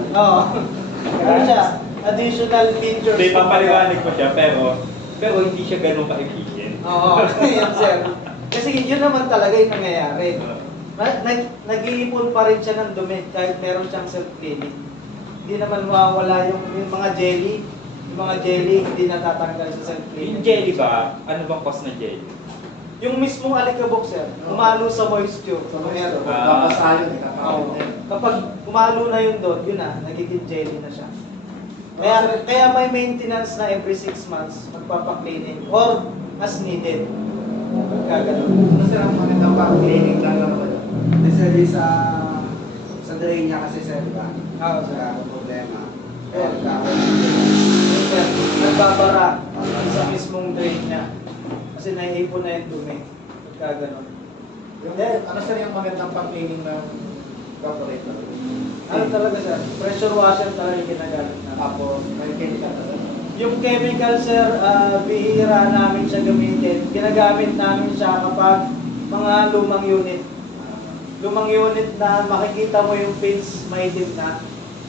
Ano siya? Additional features. Hindi, papaliwanag ko siya, pero hindi siya ganun ka-efficient. Oo, yan sir. Kasi yun naman talaga yung nangyayari. Nag-iipon pa rin siya ng dumi kahit meron siyang self-cleaning. Hindi naman mawawala yung mga jelly. Yung mga jelly hindi natatanggal sa self-cleaning. Yung jelly ba, ano bang cause ng jelly? Yung mismong alikabok sir, umalo sa moisture. Sa moisture. Papasayon, Oo. Kapag umalo na yun doon, yun na, nagiging jelly na siya. Kaya may maintenance na every 6 months, magpapa-cleaning or as needed. Pagkaganon. Kasi ang magandang pang-cleaning lang naman ba yun? Hindi sir, sa drain niya kasi sir, diba? Oo, sir. Sa problema. Sir, nagbabara sa mismong drain niya. Kasi naiipon na yung dumi. Pagkaganon. Ano sir yung magandang pang-cleaning ng evaporator? Ano talaga sir? Pressure washer talaga yung ginagamit namin. Tapos may chemical na sir? Yung chemical sir, bihira namin siya gamitin. Ginagamit namin siya kapag mga lumang unit. Lumang unit na makikita mo yung pins maitim na.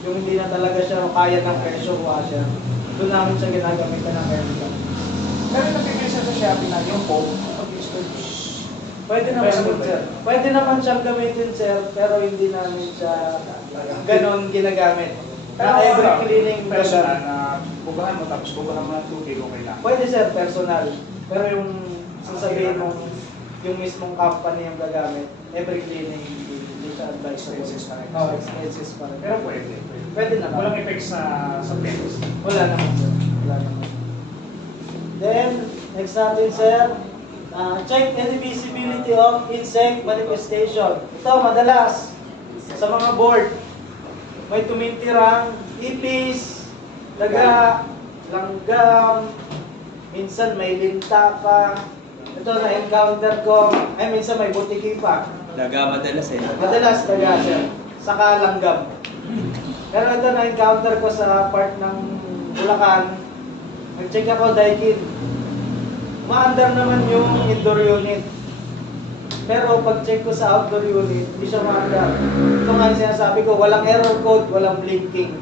Yung hindi na talaga siya kaya ng pressure washer. Doon namin siya ginagamitan ng chemical. Pero nakikita sa Shopee na yung foam, Pwede naman sir. Pwede naman siyang gamitin sir, pero hindi namin siya ganon ginagamit. Na every cleaning personal na bugahan mo tapos bugahan mo ng tubig, okay lang. pwede sir, personal. Pero yung sasabihin mo, yung mismong company yung gagamit, every cleaning, hindi siya advisable. Expenses pa rin. Oo, expenses pa rin. Pero pwede. Pwede naman. Walang effects sa pens. Wala naman sir. Wala naman. Then, next natin sir, check any visibility of insect manifestation. Ito, madalas, sa mga board, may tumitirang ipis, laga, langgam, minsan may lintaka. Ito na-encounter ko, ay minsan may butiki pa. Daga madalas eh. Madalas daga siya, saka langgam. Pero ito na-encounter ko sa part ng Bulacan, nag-check ako daikin. Maandar naman yung indoor unit. Pero pag check ko sa outdoor unit, hindi siya maandar. Ito nga yung sinasabi ko, walang error code, walang blinking.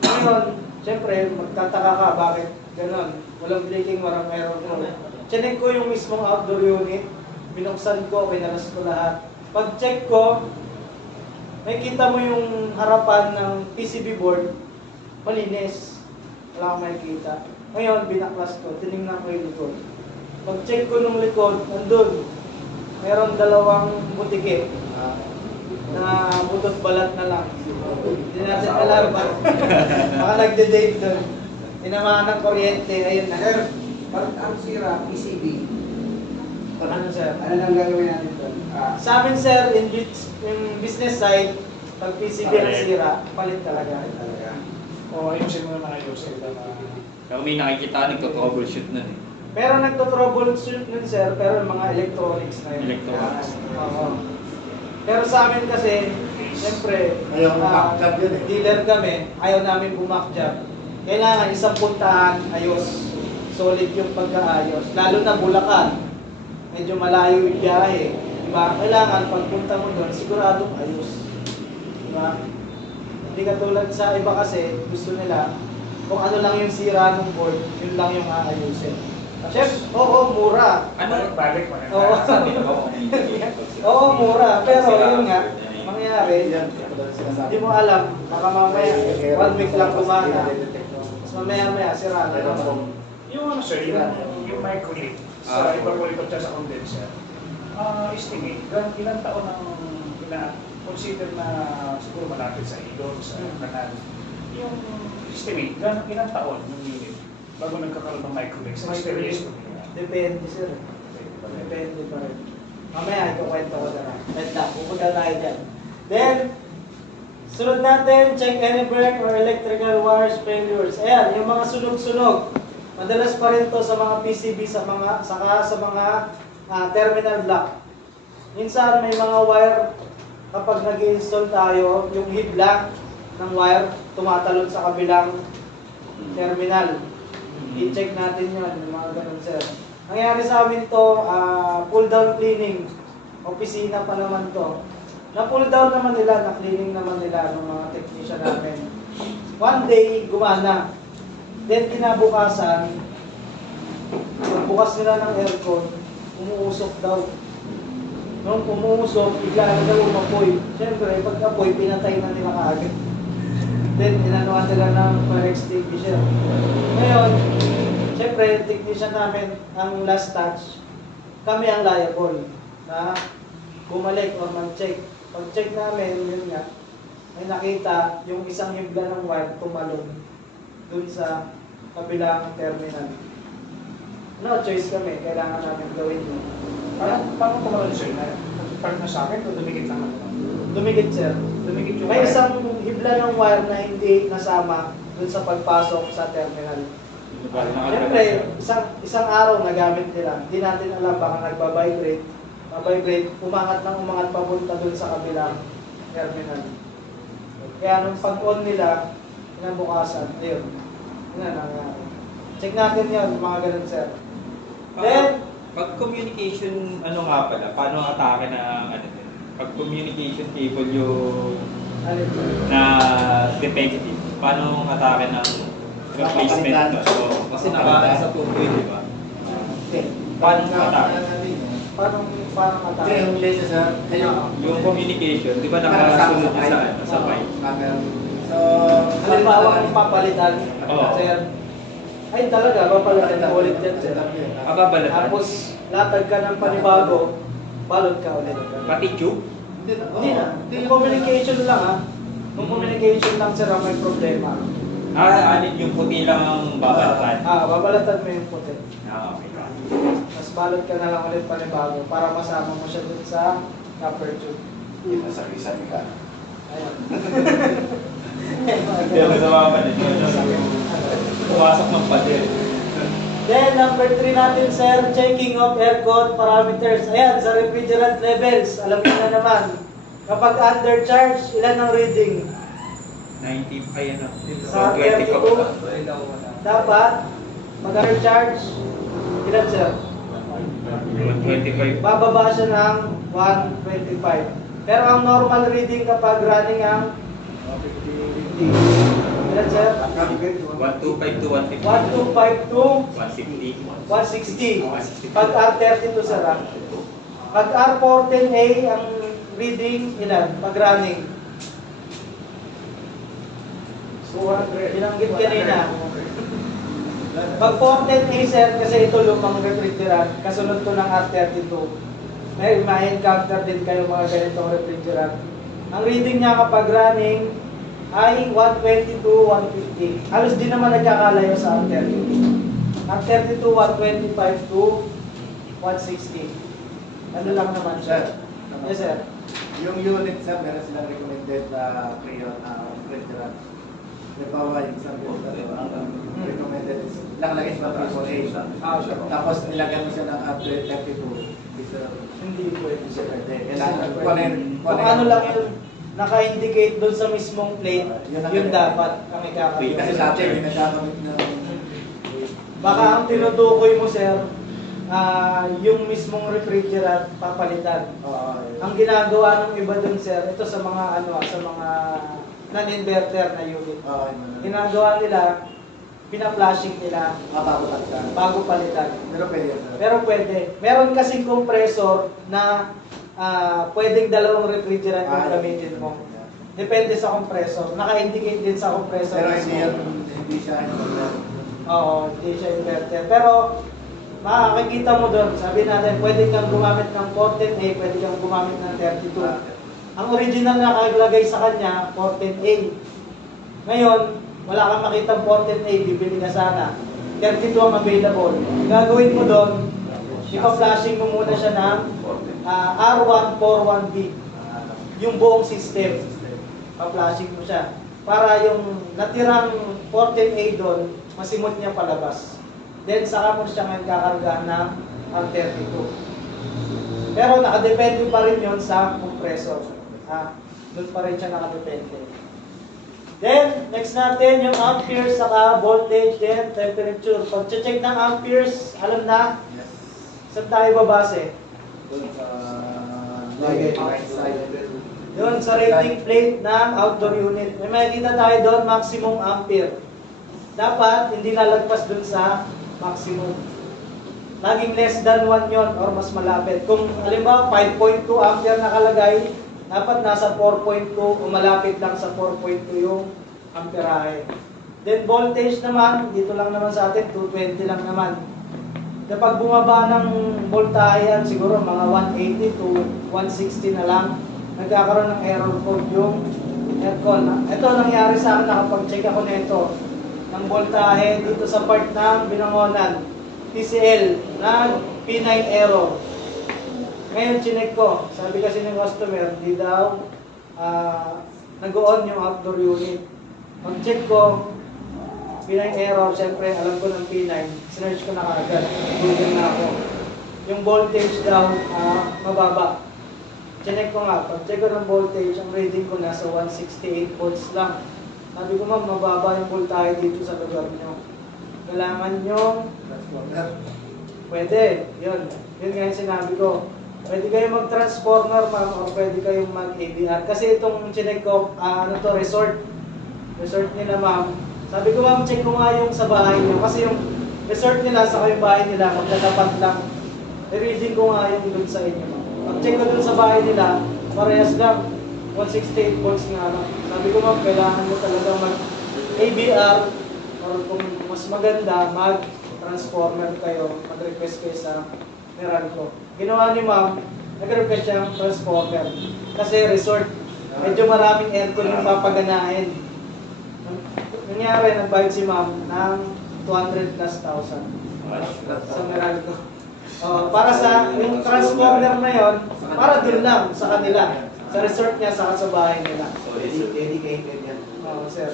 Ngayon, syempre, magtataka ka, bakit ganon? Walang blinking, walang error code. Chinek ko yung mismong outdoor unit, binuksan ko, kinalas ko lahat. Pag check ko, makikita mo yung harapan ng PCB board, malinis. Wala akong makikita. Ngayon, binaklas ko, tinignan ko yung likod. Pag check ko nung likod, nandun. Meron 2 butike na butot balat na lang. Hindi natin alam ba? Baka nagde-date doon. Tinamaan ng kuryente, ayun na. Pag ang sira, PCB, Ano sir? ano lang gagawin natin doon? Sa amin sir, in business side, pag PCB ang sira, palit talaga. Talaga. O ayusin mo na ayusin. Kung may nakikita, nagto-troubleshoot nun eh. Pero nagto-troubleshoot nun sir, pero yung mga electronics na yun. Electronics. Oo. Pero sa amin kasi, siyempre, Ayaw bumakjab yun eh. dealer kami, ayaw namin bumakjab. Kailangan isang puntahan, ayos. Solid yung pagkaayos. Lalo na Bulacan. medyo malayo yung biyahe, diba? Kailangan pagpunta mo doon, siguradong ayos. Diba? Hindi katulad sa iba kasi, gusto nila, kung ano lang yung sira ng board, yun lang yung aayusin. Chef, oo, mura. Balik mo. Oo. Oo, mura. Pero yun nga, mangyayari, hindi mo alam, baka mamaya, 1 week lang kumana. Tapos mamaya-maya, sira na naman. Yung ano sir, yung microlip sa evaporator siya sa condenser, estimate, ilang taon ang consider na siguro malapit sa ilog, sa kanal. Yung estimate, ilang taon yung unit bago nagkakaroon ng microlip sa experience ko nila? Depende sir. Depende pa rin. Mamaya, ikukwento ko na lang. Wait lang, pupunta tayo dyan. Then, sunod natin, check any brake or electrical wires failures. Ayan, yung mga sunog-sunog. Madalas pa rin to sa mga PCB, saka sa mga terminal block. Minsan may mga wire, kapag nag-install tayo, yung hibla ng wire tumatalon sa kabilang terminal. I-check natin yun, yung mga ganun sir. Nangyari sa amin to, pull down cleaning. Opisina pa naman to. Na-pull down naman nila, na-cleaning naman nila ng mga technician namin. One day, gumana. Then, kinabukasan, pagbukas nila ng aircon, umuusok daw. Nung umuusok, bigla na daw umapoy. Siyempre, pag apoy, pinatay na nila kaagad. Then, inanuhan nila ng fire extinguisher. Ngayon, siyempre, technician namin, ang last touch, kami ang liable na bumalik or mag-check. Pag-check namin, yun nga, may nakita yung isang hibla ng wire tumalon dun sa kabilang terminal. No choice kami, kailangan namin gawin yun. Paano tumalon sir? Pag na sa akin, dumikit lang ako. Dumikit sir. Dumikit yung May isang hibla ng wire na hindi nasama dun sa pagpasok sa terminal. Siyempre, isang araw nagamit nila. Hindi natin alam, baka nagbabibrate. Mabibrate, umangat papunta dun sa kabilang terminal. Kaya nung pag-on nila, kinabukasan, ayun. Yun na nangyari. Check natin yun, mga ganun sir. Then, pag communication, ano nga pala, paano ang atake ng ano din? Pag communication cable yung na defective, paano ang atake ng replacement doon? So, kasi naka sa tuboy, di ba? Paano ang atake? Paano atake? Yung laser sir, Yung communication, di ba nakasunod yun sa pipe? So, Halimbawa kung papalitan, Oo. sir, ay talaga, papalitan mo ulit yan sir. Kababalatan? Tapos, latag ka ng panibago, balot ka ulit. Pati tube? Hindi na. Kung communication lang kung communication lang sir ang may problema. Alin yung puti lang ang babalatan? Babalatan mo yung puti. Okay. Tapos balot ka na lang ulit panibago para masama mo siya dun sa copper tube. Yun, nasa ka. Ayun. Hindi ako nawapan ito. Pumasok ng pader. Then, number 3 natin, sir, checking of aircon parameters. Ayan, sa refrigerant levels, alam niyo na naman. Kapag undercharge, ilan ang reading? 95 ano? Sa 32, dapat, mag-undercharge, ilan, sir? 125. Bababa siya ng 125. Pero ang normal reading kapag running ang 50. Ilan, sir? 125 to 150. 125 to 150. 160. Pag R32 sir, pag R14A ang reading ilan? Pag running. Binanggit kanina. Pag 14A sir, kasi ito lumang refrigerant, kasunod to ng R32. May ma-encounter din kayo mga ganitong refrigerant. Ang reading niya kapag running ay 120 to 150. Halos din naman nagkakalayo sa R32. R32, 125 to 160. Ano lang naman siya. Yes, sir. Yung unit sir, meron silang recommended na refrigerant. Halimbawa, yung isang recommended is nakalagay sa AAA. Tapos nilagyan mo siya ng R32. Hindi pwede siya. Kung ano lang yung naka-indicate doon sa mismong plate, yun dapat ang ikakabit. Kasi dati, may nagagamit na... Baka ang tinutukoy mo, sir, yung mismong refrigerant papalitan. Ang ginagawa ng iba dun, sir, ito sa mga sa mga non-inverter na unit. Ginagawa nila, pina-flashing nila bago palitan. Pero pwede yan, sir. Pero pwede. Meron kasing compressor na pwedeng dalawang refrigerant yung gamitin mo. Depende sa compressor. Naka-indicate din sa compressor. Pero hindi siya inverter. Oo, hindi siya inverter. Pero makakakita mo doon, sabi natin, pwede kang gumamit ng 14A, pwede kang gumamit ng 32. Ang original na nakalagay sa kanya, 14A. Ngayon, wala kang makitang 14A, bibili ka sana. 32 ang available. Gagawin mo doon, ipa-flashing mo muna siya ng R141B. Yung buong system. Pa-flashing mo siya. Para yung natirang 14A doon, masimot niya palabas. Then, saka mo siya ngayon kakargahan ng R32. Pero nakadepende pa rin yon sa compressor. Doon pa rin siya nakadepende. Then, next natin yung amperes, saka voltage, then temperature. Pag check ng amperes, alam na, saan tayo babase? Doon sa Doon sa rating plate ng outdoor unit. May makikita tayo doon, maximum ampere. Dapat, hindi lalagpas doon sa maximum. Laging less than 1 yon or mas malapit. Kung halimbawa 5.2 ampere nakalagay, dapat nasa 4.2 o malapit lang sa 4.2 yung amperahe. Then voltage naman, dito lang naman sa atin, 220 lang naman. Kapag bumaba ng voltahe yan, siguro mga 180 to 160 na lang, nagkakaroon ng error code yung aircon. Ito nangyari sa akin, nakapag-check ako nito ng voltahe dito sa part ng binangonan, TCL, na P9 error. Ngayon, chinek ko. Sabi kasi ng customer, di daw nag-on yung outdoor unit. Pag-check ko, P9 error, syempre, alam ko ng P9. Sinerch ko na kaagad. Google na ako. Yung voltage daw, mababa. Chinek ko nga. Pag-check ko ng voltage, ang reading ko nasa 168 volts lang. Sabi ko, ma'am, mababa yung voltahe dito sa lugar nyo. Kailangan nyo transformer. Pwede. Yun nga yung sinabi ko. Pwede kayong mag-transformer, ma'am, o pwede kayong mag-ABR. Kasi itong chinek ko, resort. Resort nila, ma'am. Sabi ko, ma'am, check ko nga yung sa bahay nyo. Kasi yung resort nila sa yung bahay nila, magkatapat lang. I-reading ko nga yung dun sa inyo, ma'am. Pag-check ko dun sa bahay nila, parehas lang. 168 volts nga lang. Sabi ko, ma'am, kailangan mo talaga mag-ABR or kung mas maganda, mag-transformer kayo, mag-request kayo sa Meralco. Ginawa ni ma'am, nag-request siya ng transformer. Kasi resort, medyo maraming aircon yung papaganahin. Nangyari, nagbayad si ma'am ng 200 plus thousand sa Meralco. Para sa yung transformer na yon, para dun lang sa kanila. Sa resort niya, saka sa bahay nila. So, dedicated yan. Oo, sir.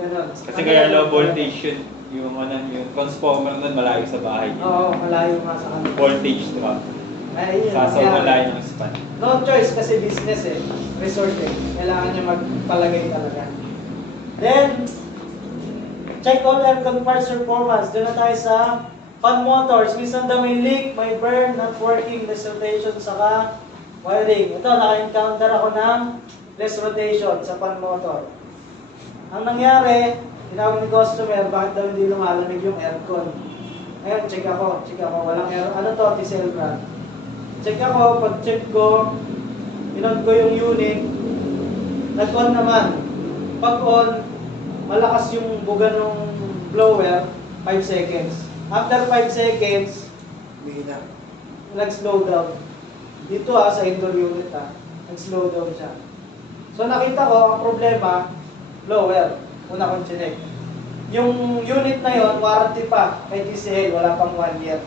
Ganon. Kasi kaya low voltage yun, yung transformer nun malayo sa bahay. Oo, malayo nga sa kanila. Voltage drop. Ay, yun. Sasaw Kaya, malayo ng span. no choice kasi business eh. Resort eh. Kailangan niya magpalagay talaga. Then, check all aircon parts performance. Doon na tayo sa fan motors. Minsan daw may leak, may burn, not working, less rotation, saka wiring. Ito, naka-encounter ako ng less rotation sa fan motor. Ang nangyari, tinawag ni customer, bakit daw hindi lumalamig yung aircon? Ngayon, check ako. Walang air. Ano to? TCL brand. Check ako, pag-check ko, in-on ko yung unit, nag-on naman. Pag-on, malakas yung buga ng blower, 5 seconds. After 5 seconds, nag-slow down. Dito sa indoor unit nag-slow down siya. So nakita ko, ang problema, blower. Una kong chinek. Yung unit na yon, warranty pa kay TCL, wala pang 1 year.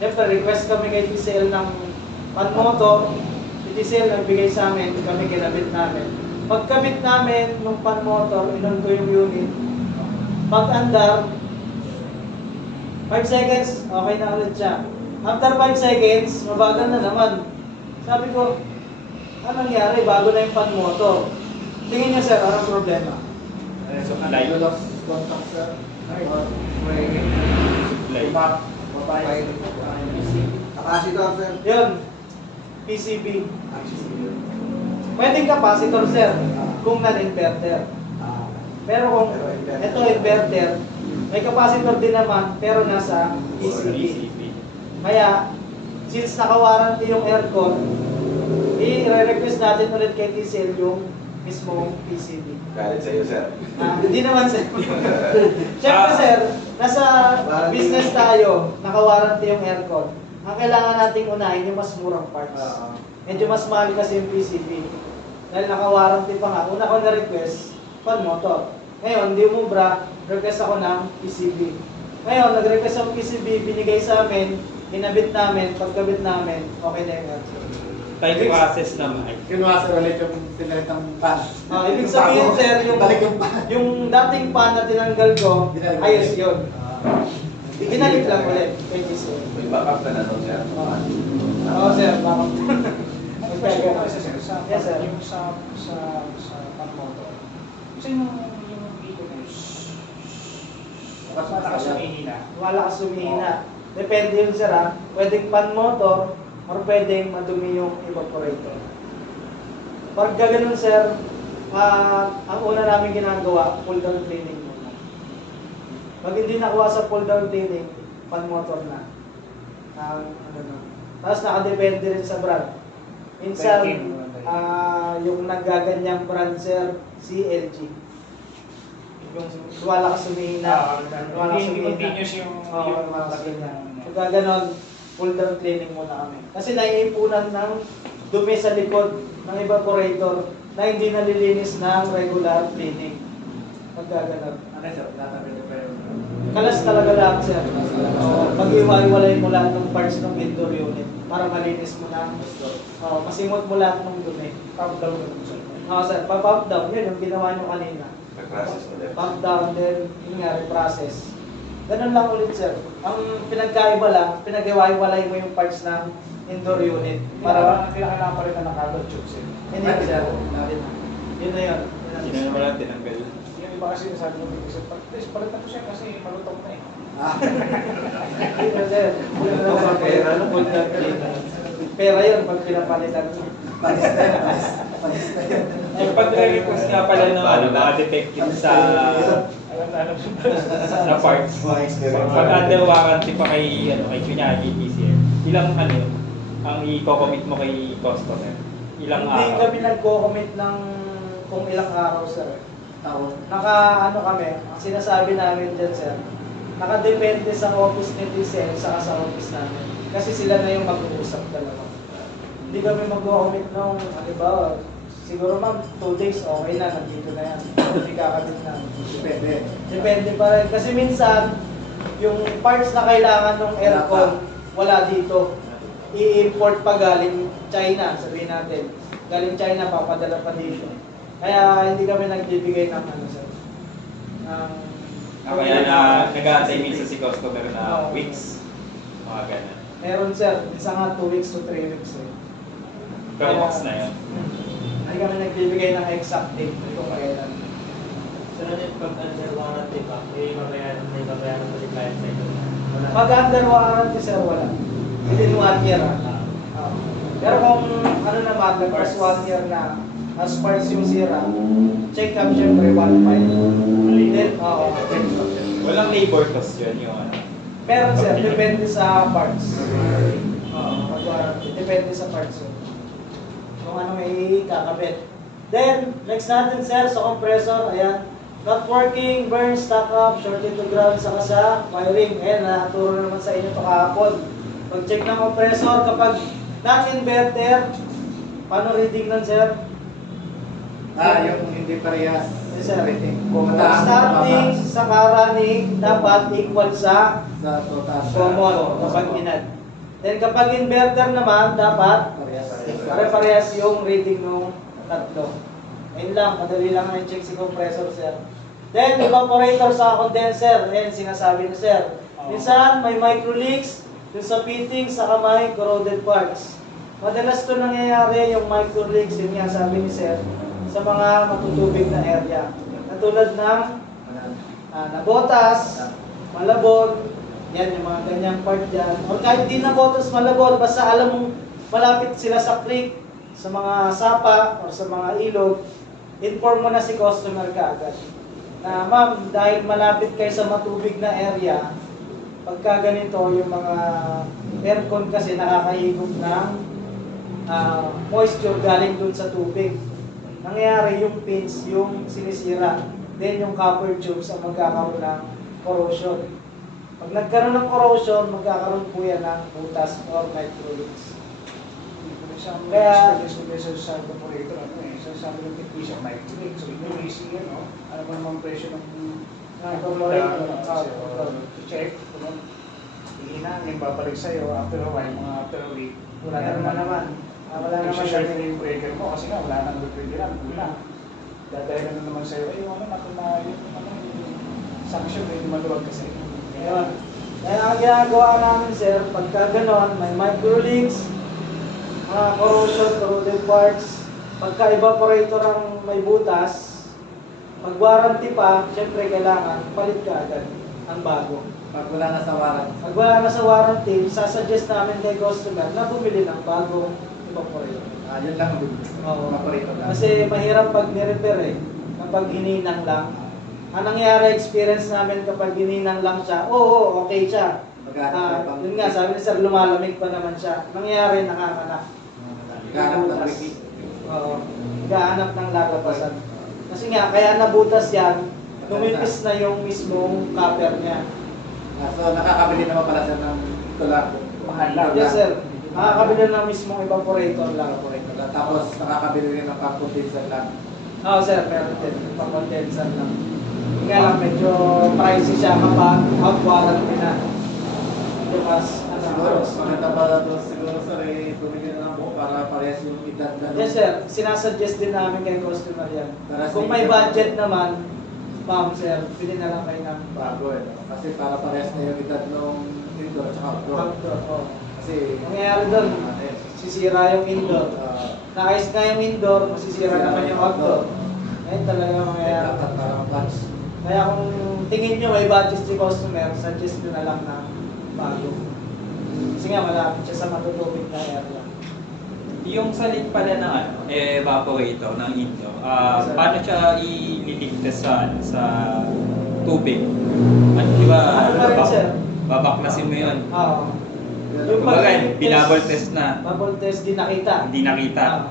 Siyempre, request kami kay TCL ng fan motor. TCL nagbigay sa amin, kami kinabit namin. Pagkabit namin ng fan motor, inon ko yung unit. Pag-andar, 5 seconds, okay na ulit siya. After 5 seconds, mabagal na naman. Sabi ko, anong nangyari? Bago na yung fan motor. Tingin niyo sir, anong problema? So, lost contact, sir. Or Supply. Babae. Capacitor, sir. Yun, PCB. Pwedeng capacitor, sir, kung non-inverter. Pero kung ito inverter, may capacitor din naman, pero nasa PCB. Kaya, since naka-warranty yung aircon, i-request natin ulit kay TCL yung mismong PCB. Galit sa'yo, sir. Hindi naman, sir. Siyempre, sir, nasa business tayo, naka-warranty yung aircon. Ang kailangan nating unahin yung mas murang parts. Medyo mas mahal kasi yung PCB. Dahil naka-warranty pa nga. Una ko na-request, fan motor. Ngayon, hindi umubra, request ako ng PCB. Ngayon, nag-request ang PCB, binigay sa amin, inabit namin, pagkabit namin, okay na yung aircon. Time process naman. Kinuha sa ulit yung tinalitang pan. Ibig sabihin, sir, yung dating pan na tinanggal ko, ayos yun. Binalik lang ulit. Thank you, sir. May backup ka na nun, sir. Oo, sir, bakit? Question ko kasi sir, sa Yes, sir. yung sa pan-motor. Kasi yung ito na mas malakas yung ihina. Wala ka sumihina. Depende yun, sir, ha? Pwedeng pan motor, or pwedeng madumi yung evaporator. Pag gano'n, sir, ang una namin ginagawa, pull down cleaning muna. Pag hindi nakuha sa pull down cleaning, pan motor na. Tapos nakadepende rin sa brand. Minsan, yung naggaganyang brand, sir, CLG. Yung wala ka sumihina. Wala ka Hindi sumihina. continuous yung Pag gano'n, pull down cleaning muna kami. Kasi naiipunan ng dumi sa likod ng evaporator na hindi nalilinis ng regular cleaning. Pag gano'n. Ano sir? Tatapin pa yung... Kalas talaga lahat, sir. Pag-iwalay mo lahat ng parts ng indoor unit para malinis mo na. Masimot mo lahat ng dumi. Pump down na po sir. Sir, pa-pump down. Yun yung ginawa nyo kanina. Nag-process ulit. Pump down, then yung nga, reprocess. Ganun lang ulit, sir. Ang pinagkaiba lang, pinag-iwalay mo yung parts ng indoor unit. Para Kailangan pa rin na nakadot tube sir. hindi, sir. Yun na yun. Hindi na naman lang tinanggal. Yung iba kasi sabi mo, please, palit na po siya kasi malutong na eh. Yun, sir. Pera yun pag pinapalitan mo. Yung pag-request nga pala ng mga defective sa parts. Pag under warranty pa kay kunyari TCL, ilang ang i-commit mo kay customer? Ilang Hindi araw? kami nagko-commit ng kung ilang araw, sir. Kami, ang sinasabi namin dyan, sir, nakadepende sa office ni TCL sa office namin. Kasi sila na yung mag-uusap dalawa. Hindi kami mag-commit nung, halimbawa, siguro ma'am, 2 days, okay na, nandito na yan. Hindi kakabit na. Depende. Depende pa rin. Kasi minsan, yung parts na kailangan ng aircon, wala dito. I-import pa galing China, sabihin natin. Galing China, papadala pa dito. Kaya hindi kami nagbibigay ng sir. Kaya nag-aantay minsan si customer na weeks. Mga ganun. Meron, sir. Minsan nga 2 weeks to 3 weeks. Pero box na yun. Hindi kami nagbibigay ng exact date kung kailan. Sunod yung pag under warranty pa, may babayaran pa si client sa ito. Pag under warranty, sir, wala. Within 1 year, pero kung ano naman, nag-first 1 year na, as parts yung sira, check up syempre 1.5. Then, Walang labor cost yun yung meron, sir, depende sa parts. Depende sa parts yun. Kung ano may kakabit. Then, next natin, sir, sa compressor, ayan. Not working, burn, stock up, shorted to ground, saka sa wiring. Ayan, naturo naman sa inyo ito kahapon. Pag-check ng compressor, kapag non-inverter, paano reading nun, sir? Yung hindi parehas. Yes, sir. Kung Starting sa running, dapat equal sa sa total. common kapag inad. Then kapag inverter naman, dapat pare-parehas yung reading ng tatlo. Ayun lang, madali lang na i-check si compressor, sir. Then, evaporator sa condenser. Ayan, sinasabi ni sir. Minsan, may micro leaks, yung sa fitting, sa kamay, corroded parts. Madalas to nangyayari yung micro leaks, yun nga sabi ni sir, sa mga matutubig na area. Katulad ng nabotas, malabon, Yan, yung mga ganyang part dyan. O kahit di na botas malabot, basta alam mong malapit sila sa creek, sa mga sapa, o sa mga ilog, inform mo na si customer ka agad. Na ma'am, dahil malapit kayo sa matubig na area, pagka ganito, yung mga aircon kasi nakakahigop ng moisture galing dun sa tubig. Nangyayari yung pins, yung sinisira. Then yung copper tubes ang magkakaroon ng corrosion. Pag nagkaroon ng corrosion, magkakaroon po yan ng butas or micro-leaks. Kaya, sa evaporator, sabi ng technician, micro-leak. So, inulising yan, ano ba naman presyo ng evaporator? Check, hihinaangin, babalik sa'yo, after a while, after a week, Wala naman. Wala naman i-share kami. yung breaker mo kasi nga wala nang refrigerant, kulang. Dadahilan na naman sa'yo, yung sanction, hindi maluwag kasi. Ayun. Kaya ang ginagawa namin, sir, pagka ganon, may micro-leaks, mga corrosion, corroded parts, pagka evaporator ang may butas, pag warranty pa, syempre kailangan palit ka agad ang bago. Pag wala na sa warranty. Pag wala na sa warranty, sasuggest namin kay customer na bumili ng bagong evaporator. Yun lang ang bibili. Oo. Evaporator lang. Kasi mahirap pag ni-repair kapag hininang lang. Ang nangyari experience namin kapag hininang lang siya, oo, okay siya. Yun nga, sabi ni sir, lumalamig pa naman siya. Nangyari, nakakanak. Gahanap ng wiki. Oo, gahanap ng lalabasan. Kasi nga, kaya nabutas yan, lumipis na yung mismong copper niya. So nakakabili naman pala siya ng ito lang. Mahal lang. Yes sir, nakakabili ng mismong evaporator lang. Evaporator lang. Tapos nakakabili rin ng pang-condenser lang. Oo sir, meron din, pang-condenser lang. Kaya lang, medyo pricey siya kapag out warranty na. Medyo mas, Siguro, maganda pala ito siguro sir, bumili na lang po para parehas yung edad na. yes sir, sinasuggest din namin kay customer yan. Para sa Kung may edad. budget naman, ma'am sir, pili na lang kayo ng Bago Kasi para parehas na yung edad ng indoor at outdoor. outdoor. Oh. Kasi, Nangyayari doon, sisira yung indoor. Naayos nga yung indoor, masisira naman yung outdoor. Ayun talaga mangyayari. dapat para match. Kaya kung tingin nyo may budget si customer, suggest nyo na lang na bago. Kasi nga malapit siya sa matutubig na area. Yung salit pala ng evaporator ng indoor, paano siya ililigtas sa tubig? Di ba, Ano pa rin, sir? babaklasin mo yun. Oo. Kumbaga, binabble test na. Bubble test, di nakita. Hindi nakita.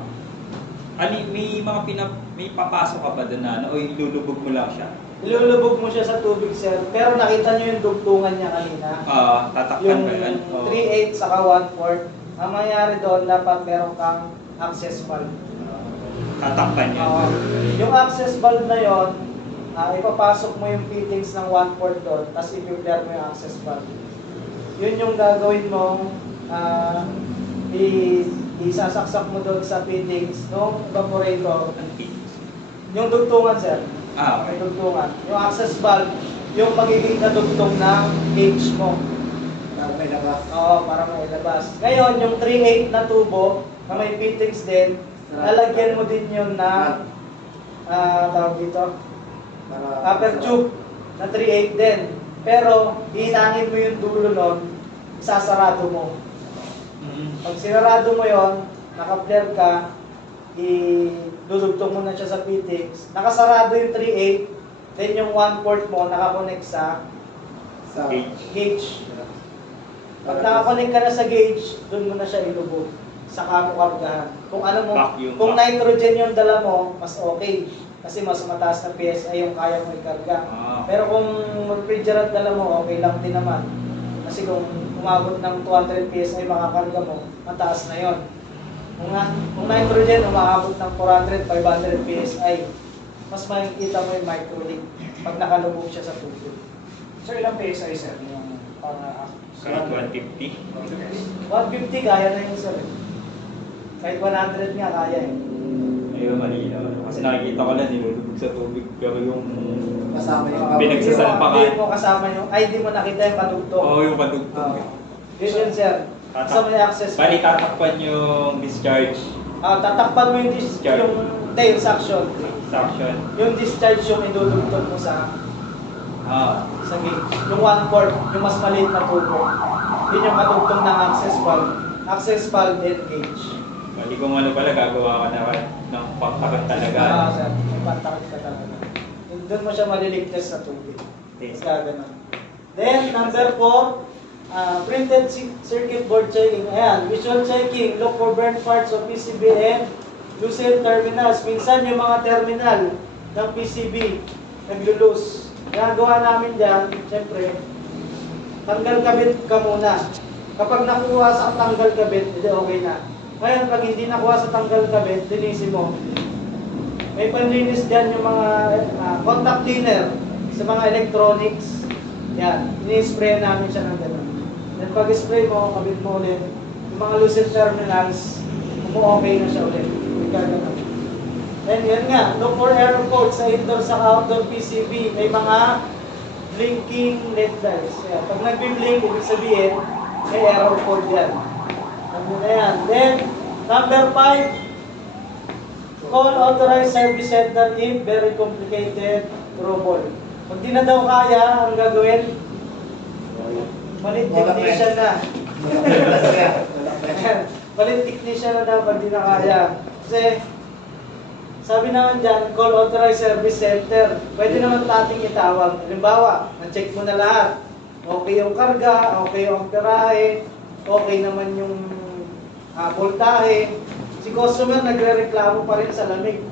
Ah. May mga may papasok ka ba doon na o ilulubog mo lang siya? Ilulubog mo siya sa tubig, sir. Pero nakita nyo yung dugtungan niya kanina. Tatakpan Yung ba yan? Oo. 3/8 saka 1/4. Ang mangyari doon, dapat meron kang access valve. Tatakpan yan. Yung access valve na yon, ipapasok mo yung fittings ng 1/4 doon, tapos i-clear mo yung access valve. Yun yung gagawin mo, isasaksak mo doon sa fittings ng evaporator. Yung dugtungan, sir. Okay. Yung dugtungan. Yung access valve, yung magiging kadugtong ng gauge mo. Para may labas. Oo, para mailabas. Ngayon, yung 3/8 na tubo, na may fittings din, lalagyan mo din yun na, tawag dito, copper tube na 3/8 din. Pero, hinangin mo yung dulo nun, isasarado mo. Pag sinarado mo yon, naka-flare ka, idudugtong mo na siya sa fittings. Nakasarado yung 3/8, then yung 1/4 mo nakakonect sa gauge. Pag nakakonect ka na sa gauge, doon mo na siya ilubog. Saka mo kargahan. Kung ano mo, Vacuum kung pa. nitrogen yung dala mo, mas okay. Kasi mas mataas na PSI yung kaya mo ikarga. Pero kung refrigerant dala mo, okay lang din naman. Kasi kung umabot ng 200 PSI makakarga mo, mataas na yon. Kung nitrogen, umabot ng 400, 500 PSI, mas makikita mo yung micro-leak pag nakalubog siya sa tubig. So ilang PSI sir? Yung para Kahit 150. 150 kaya na yun sir. Kahit 100 nga kaya eh. Ayun, malinaw. Kasi nakikita ko lang, nilulubog sa tubig. Pero yung Kasama yung Pinagsasalpakan. Hindi mo kasama yung, hindi mo nakita yung kadugtong. Oo, yung padugtong. Yun yun sir. Sa may access. Bali, tatakpan yung discharge Tatakpan mo yung Discharge. yung tail suction. suction. Yung discharge yung idudugtong mo sa sa gauge. Yung 1/4, yung mas maliit na tubo. Yun yung katugtong ng access valve. Access valve and gauge. Bali kung ano pala, gagawa ka na ng pagtakat talaga. Sir. May pantakot ka talaga. Doon mo siya maliligtas sa tubig. Kaya ganun. Then, number 4, printed circuit board checking. Ayan, visual checking. Look for burnt parts of PCB and loosen terminals. Minsan yung mga terminal ng PCB naglo-loose. Ginagawa namin dyan, syempre, tanggal kabit ka muna. Kapag nakuha sa tanggal kabit, hindi okay na. Ngayon, pag hindi nakuha sa tanggal kabit, linisin mo. May panlinis dyan yung mga contact cleaner sa mga electronics. Yan, ini-spray namin siya ng gano'n. Then pag-spray mo, kabit mo ulit. Yung mga loosened terminals, umu-okay na siya ulit. Gano'n. Then yan nga, look for error codes sa indoor sa outdoor PCB. May mga blinking LED lights. Yan. Pag nag-blink, ibig sabihin, may error code yan. Ano na yan. Then, number 5, call authorized service center if very complicated trouble. Pag di na daw kaya, ang gagawin, malit technician na. Malit technician na daw pag di na kaya. Kasi, sabi naman dyan, call authorized service center. Pwede naman nating itawag. Halimbawa, na-check mo na lahat. Okay yung karga, okay yung amperahe, okay naman yung voltahe. Si customer nagre-reklamo pa rin sa lamig.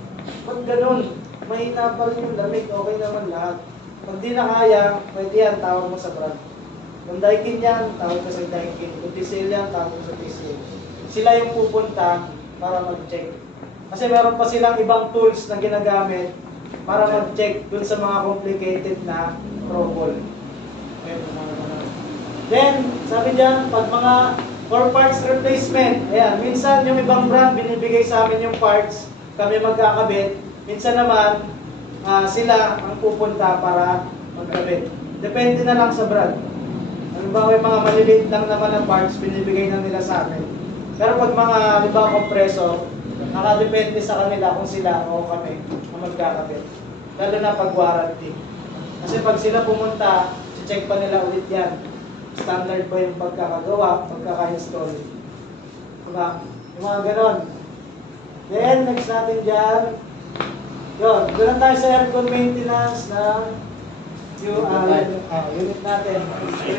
Pag ganun, mahina pa rin yung lamig, okay naman lahat. Pag di na kaya, pwede yan, tawag mo sa brand. Kung Daikin yan, tawag ka sa Daikin. Kung TCL yan, tawag mo sa TCL. Sila yung pupunta para mag-check. Kasi meron pa silang ibang tools na ginagamit para mag-check dun sa mga complicated na trouble. Then, sabi diyan, pag mga for parts replacement, ayan, minsan yung ibang brand binibigay sa amin yung parts, kami magkakabit. Minsan naman, sila ang pupunta para magkabit. Depende na lang sa brand. Halimbawa, yung mga maliliit lang naman na parts, binibigay na nila sa amin. Pero pag mga, halimbawa, compressor, nakadepende sa kanila kung sila o kami ang magkakabit. Lalo na pag warranty. Kasi pag sila pumunta, check pa nila ulit yan. Standard ba yung pagkakagawa, pagkaka-install. Diba? Yung mga ganon. Then, next natin dyan. Yun, doon tayo sa aircon maintenance ng unit natin.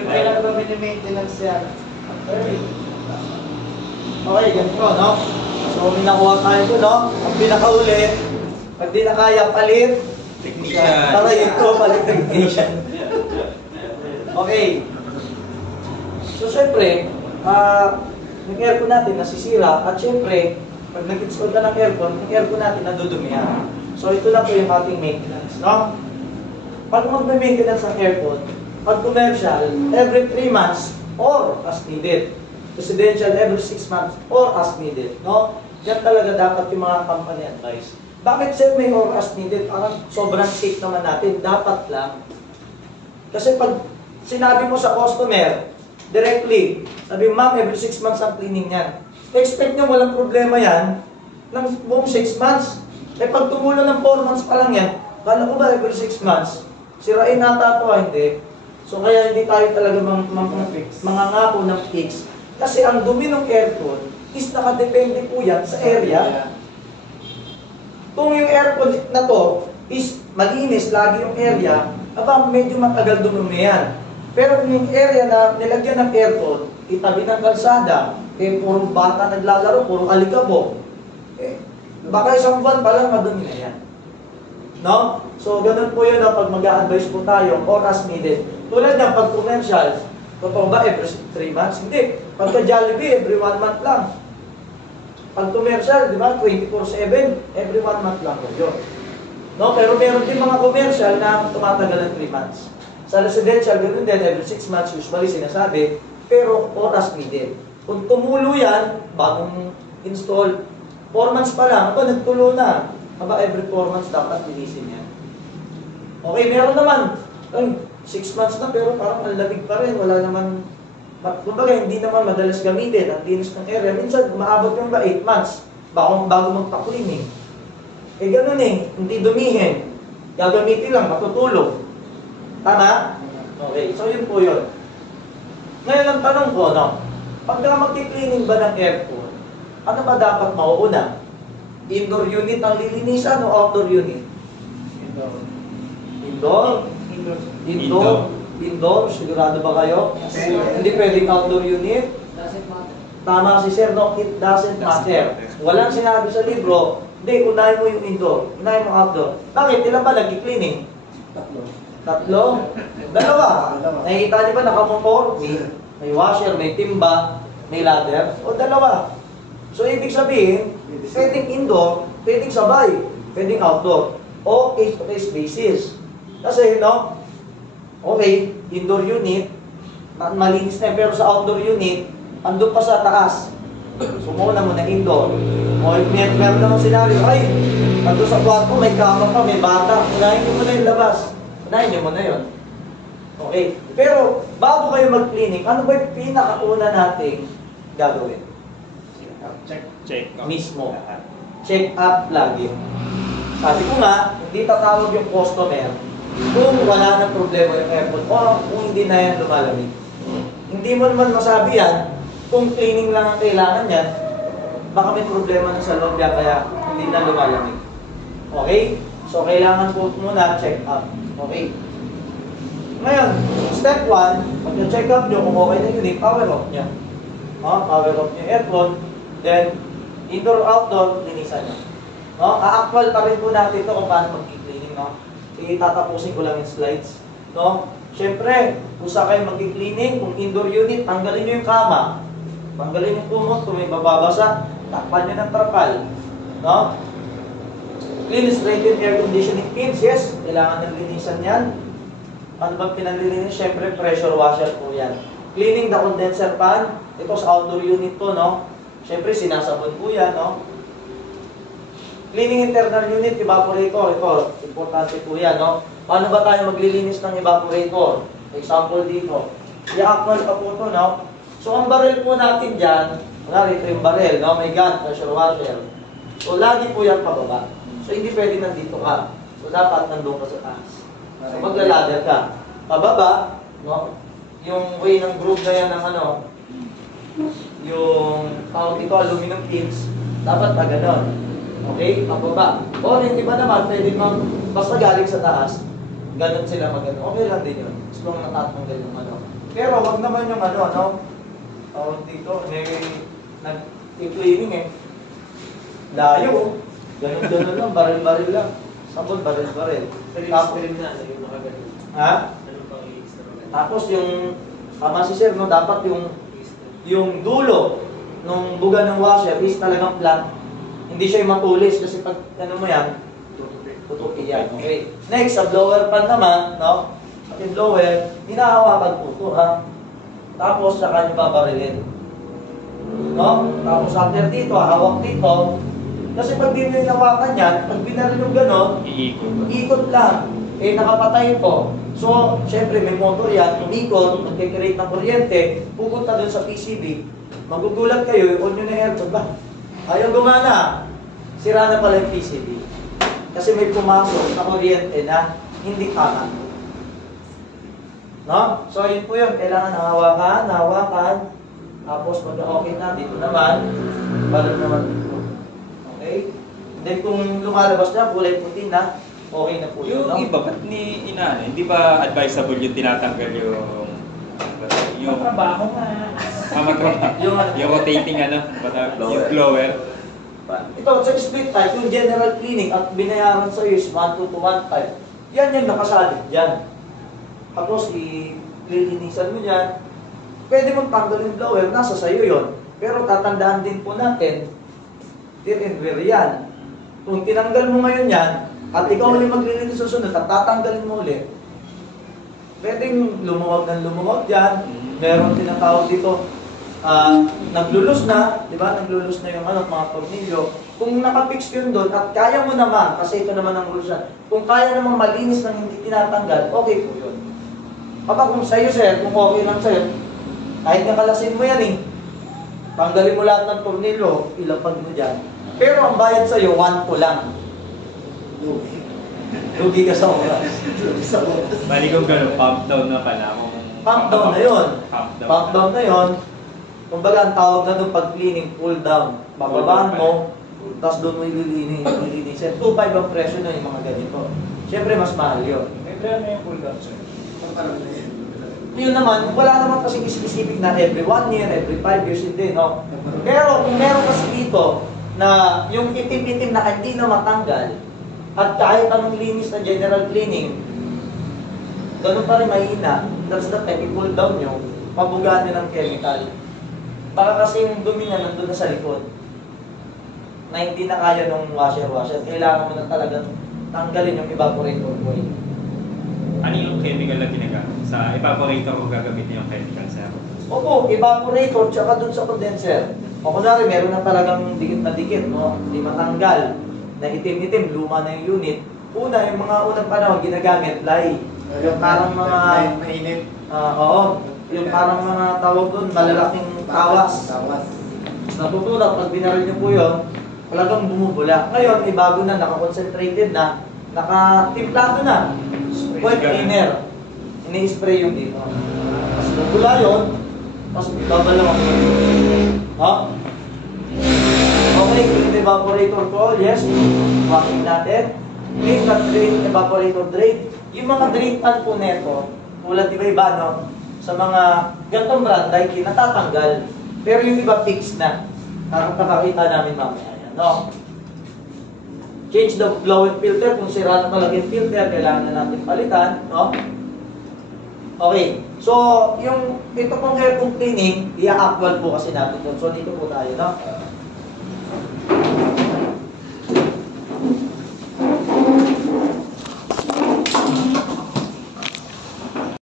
Kailan ba mini-maintenance yan? Okay, ganito, no? So, may nakuha tayo doon, no? Ang pinakauli, pag di na kaya, palit. Technician. Tara, ito, palit technician. Okay. So, syempre, yung aircon natin nasisira at syempre, pag nag-install ka ng aircon, yung aircon natin nadudumihan. So, ito na po yung ating maintenance, no? Pag mag-maintenance ng aircon, pag commercial, every 3 months or as needed. Residential, every 6 months or as needed, no? Yan talaga dapat yung mga company advice. Bakit sir may or as needed? Parang sobrang safe naman natin, dapat lang. Kasi pag sinabi mo sa customer, directly, sabi ma'am, every 6 months ang cleaning yan. Expect nyo walang problema yan ng buong 6 months. Eh pag tumulo ng 4 months pa lang yan, kala ko ba every 6 months? Sirain nata ito, hindi. So kaya hindi tayo talaga mangangako ng fix. Kasi ang dumi ng aircon is nakadepende po yan sa area. Kung yung aircon na to is malinis, lagi yung area, aba medyo matagal dumumi yan. Pero kung yung area na nilagyan ng aircon, itabi ng kalsada, puro bata naglalaro, puro alikabok, baka isang buwan pa lang madumi na yan. No? So, ganun po yun pag mag-a-advise po tayo or as needed. Tulad ng pag commercial, totoo ba every 3 months? Hindi. Pagka Jollibee, every 1 month lang. Pag commercial, di ba, 24/7, every 1 month lang po yun. No? Pero meron din mga commercial na tumatagal ng 3 months. Sa residential, ganun din, every 6 months usually sinasabi, pero or as needed. Kung tumulo yan, bagong install, 4 months pa lang, aba, nagtulo na. Aba, every 4 months dapat linisin yan. Okay, meron naman. Ay, 6 months na pero parang ang lamig pa rin. Wala naman, kumbaga hindi naman madalas gamitin ang linis ng area. Minsan, umaabot yung 8 months bago magpa-cleaning. Eh, ganun eh. Hindi dumihin. Gagamitin lang, matutulog. Tama? Okay, so yun po yun. Ngayon ang tanong ko, no? Pagka magki-cleaning ba ng aircon, ano ba dapat mauuna? Indoor unit ang lilinisan o outdoor unit? Indoor? Indoor? Sigurado ba kayo? Hindi pwedeng outdoor unit? Tama si Sir, no? It doesn't matter. Walang sinabi sa libro, hindi, unahin mo yung indoor, unahin mo outdoor. Bakit? Ilan ba nag-cleaning? Tatlo? Dalawa? Nakikita niyo ba nakamotor? May washer, may timba, may ladder? O dalawa? So, ibig sabihin, pwedeng indoor, pwedeng sabay, pwedeng outdoor. O case-to-case basis. Kasi, no? Okay, indoor unit, malinis na pero sa outdoor unit, andun pa sa taas. So, muna mo na indoor. O, meron naman senaryo, ay, andun sa kwarto, may kama pa, may bata. Unahin niyo muna yung labas. Unahin niyo muna yun. Okay. Pero, bago kayo mag-cleaning, ano ba yung pinakauna nating gagawin? Check up. Mismo. Check up lagi. Sabi ko nga, hindi tatawag yung customer kung wala ng problema yung aircon o kung hindi na yan lumalamig. Hindi mo naman masabi yan kung cleaning lang ang kailangan yan, baka may problema na sa loob yan kaya hindi na lumalamig. Okay? So, kailangan po muna check up. Okay? Ngayon, step 1, pag-check up nyo kung okay na unit, power off nyo. Power off nyo yung aircon, then indoor, outdoor, linisan nyo. A-actual pa rin po natin ito kung paano mag-cleaning. Itatapusin ko lang yung slides. Siyempre, kung saan kayo mag-cleaning, kung indoor unit, tanggalin nyo yung kama. Tanggalin yung kumot, kung may bababasa, takpan nyo ng trapal. Clean, straighten air conditioning pins, yes, kailangan ng linisan yan. Ano ba pinanlilinis? Siyempre, pressure washer po yan. Cleaning the condenser fan, ito sa outdoor unit to, no? Siyempre, sinasabon po yan, no? Cleaning internal unit, evaporator, ito, importante po yan, no? Paano ba tayo maglilinis ng evaporator? Example dito. I-actual pa po ito, no? So, ang barrel po natin dyan, ito yung barrel, no? May gun, pressure washer. So, lagi po yan pababa. So, hindi pwede nandito ka. So, dapat nandun ka sa taas. So, maglaladder ka. Pababa, no? Yung way ng groove na yan ng ano, yung tawag dito, aluminum pins, dapat pa ganon. Okay? Pababa. O, hindi ba naman, pwede basta galing sa taas, ganon sila magano. Okay lang din yun. Gusto kong natatanggal yung ano. Pero, wag naman yung ano, no? Tawag dito, may nag-cleaning eh. Layo. Ganon-ganon lang, baril-baril lang. Sabon, baril-baril. Tapos, ha? Tapos yung, tama si Sir, no? Dapat yung dulo nung buga ng washer is talagang flat. Hindi siya yung matulis kasi pag ano mo yan, tutupi yan. Okay. Next, sa blower pan naman, no? Yung blower, hinahawakan po ito, ha? Tapos, saka nyo babarilin. No? Tapos, after dito, hawak dito. Kasi pag di nyo hinawakan yan, pag binaril yung gano'n, ikot lang. Eh, nakapatay ito. So, syempre, may motor yan, umikot, nagkikreate ng kuryente, pupunta doon sa PCB. Magugulat kayo, on nyo na aircon ba? Ayaw gumana. Sira na pala yung PCB. Kasi may pumasok na kuryente na hindi tama. No? So, yun po yun. Kailangan hawakan. Tapos, pag okay na, dito naman, balon naman dito. Okay? Then, kung lumalabas na, kulay puti na, okay na po yun. Yung iba, ba't hindi ba advisable yung tinatanggal yung trabaho nga. yung rotating yung blower? Ito, sa split type, yung general cleaning at binayaran sa iyo is 1.2 to 1.5. Yan yung nakasalit dyan. Tapos, lilinisan mo dyan. Pwede mong tanggal yung blower, nasa sayo yun. Pero tatandaan din po natin, dear and where yan. Kung tinanggal mo ngayon yan, at ikaw ulit maglilinis sa sunod, at tatanggalin mo ulit, pwedeng lumuwag ng lumuwag dyan. Meron tinatawag dito, naglulus na, di ba? Naglulus na yung mga tornilyo. Kung nakapix yun doon, at kaya mo naman, kasi ito naman ang rules yan, kung kaya namang malinis ng hindi tinatanggal, okay po yun. Kapag kung sa'yo, sir, kung okay lang sa'yo, kahit nakalasin mo yan tanggalin mo lahat ng tornilyo, ilapag mo dyan. Pero ang bayad sa'yo, 1 po lang. Lugi ka sa oras. Bali kung gano'n, pump down na pala. Pump down na yun. Pump down. down na yun. Kumbaga, ang tawag na doon pag cleaning, pull down. Bababaan mo, tapos doon mo ililinisin. 2.5 ang presyo na yung mga ganito. Siyempre, mas mahal yun. May brand na yung cool down, sir. Yun naman, wala naman kasing specific na every 1 year, every 5 years, hindi, no? Pero kung meron kasi dito na yung itim-itim na hindi na matanggal at kahit anong linis na general cleaning, ganun pa rin mahina. That's the time, i-pull down nyo, pabugaan nyo ng chemical. Baka kasi yung dumi niya nandun na sa likod na hindi na kaya nung washer. Kailangan mo na talagang tanggalin yung evaporator coil. Ano yung chemical na ginagamit? Sa evaporator ko gagamitin yung chemical, sir? Opo, evaporator tsaka dun sa condenser. O kunwari, meron na talagang dikit na dikit, no? Hindi matanggal. Na itim-itim, luma na yung unit. Una, yung mga unang panahon, ginagamit lye. Yung parang mga... Mainit. Oo. Yung parang mga tawag doon, malalaking tawas. Natutulak, pag binaril nyo po yun, talagang bumubula. Ngayon, ay bago na, nakakoncentrated na, nakatimplado na. Coil cleaner. Ini-spray yung dito. Tapos bubula yun, tapos babalaw ako. Ha? Okay, clean evaporator coil, yes. Washing natin. Clean cut drain, evaporator drain. Yung mga drain pan po neto, tulad iba-iba, no? Sa mga gantong brand, like natatanggal. Pero yung iba fixed na. Kakakita namin mamaya yan, no? Change the blower filter. Kung sira na talaga yung filter, kailangan na natin palitan, no? Okay. So, yung ito pong air pump cleaning, i-actual po kasi natin doon. So, dito po tayo, no?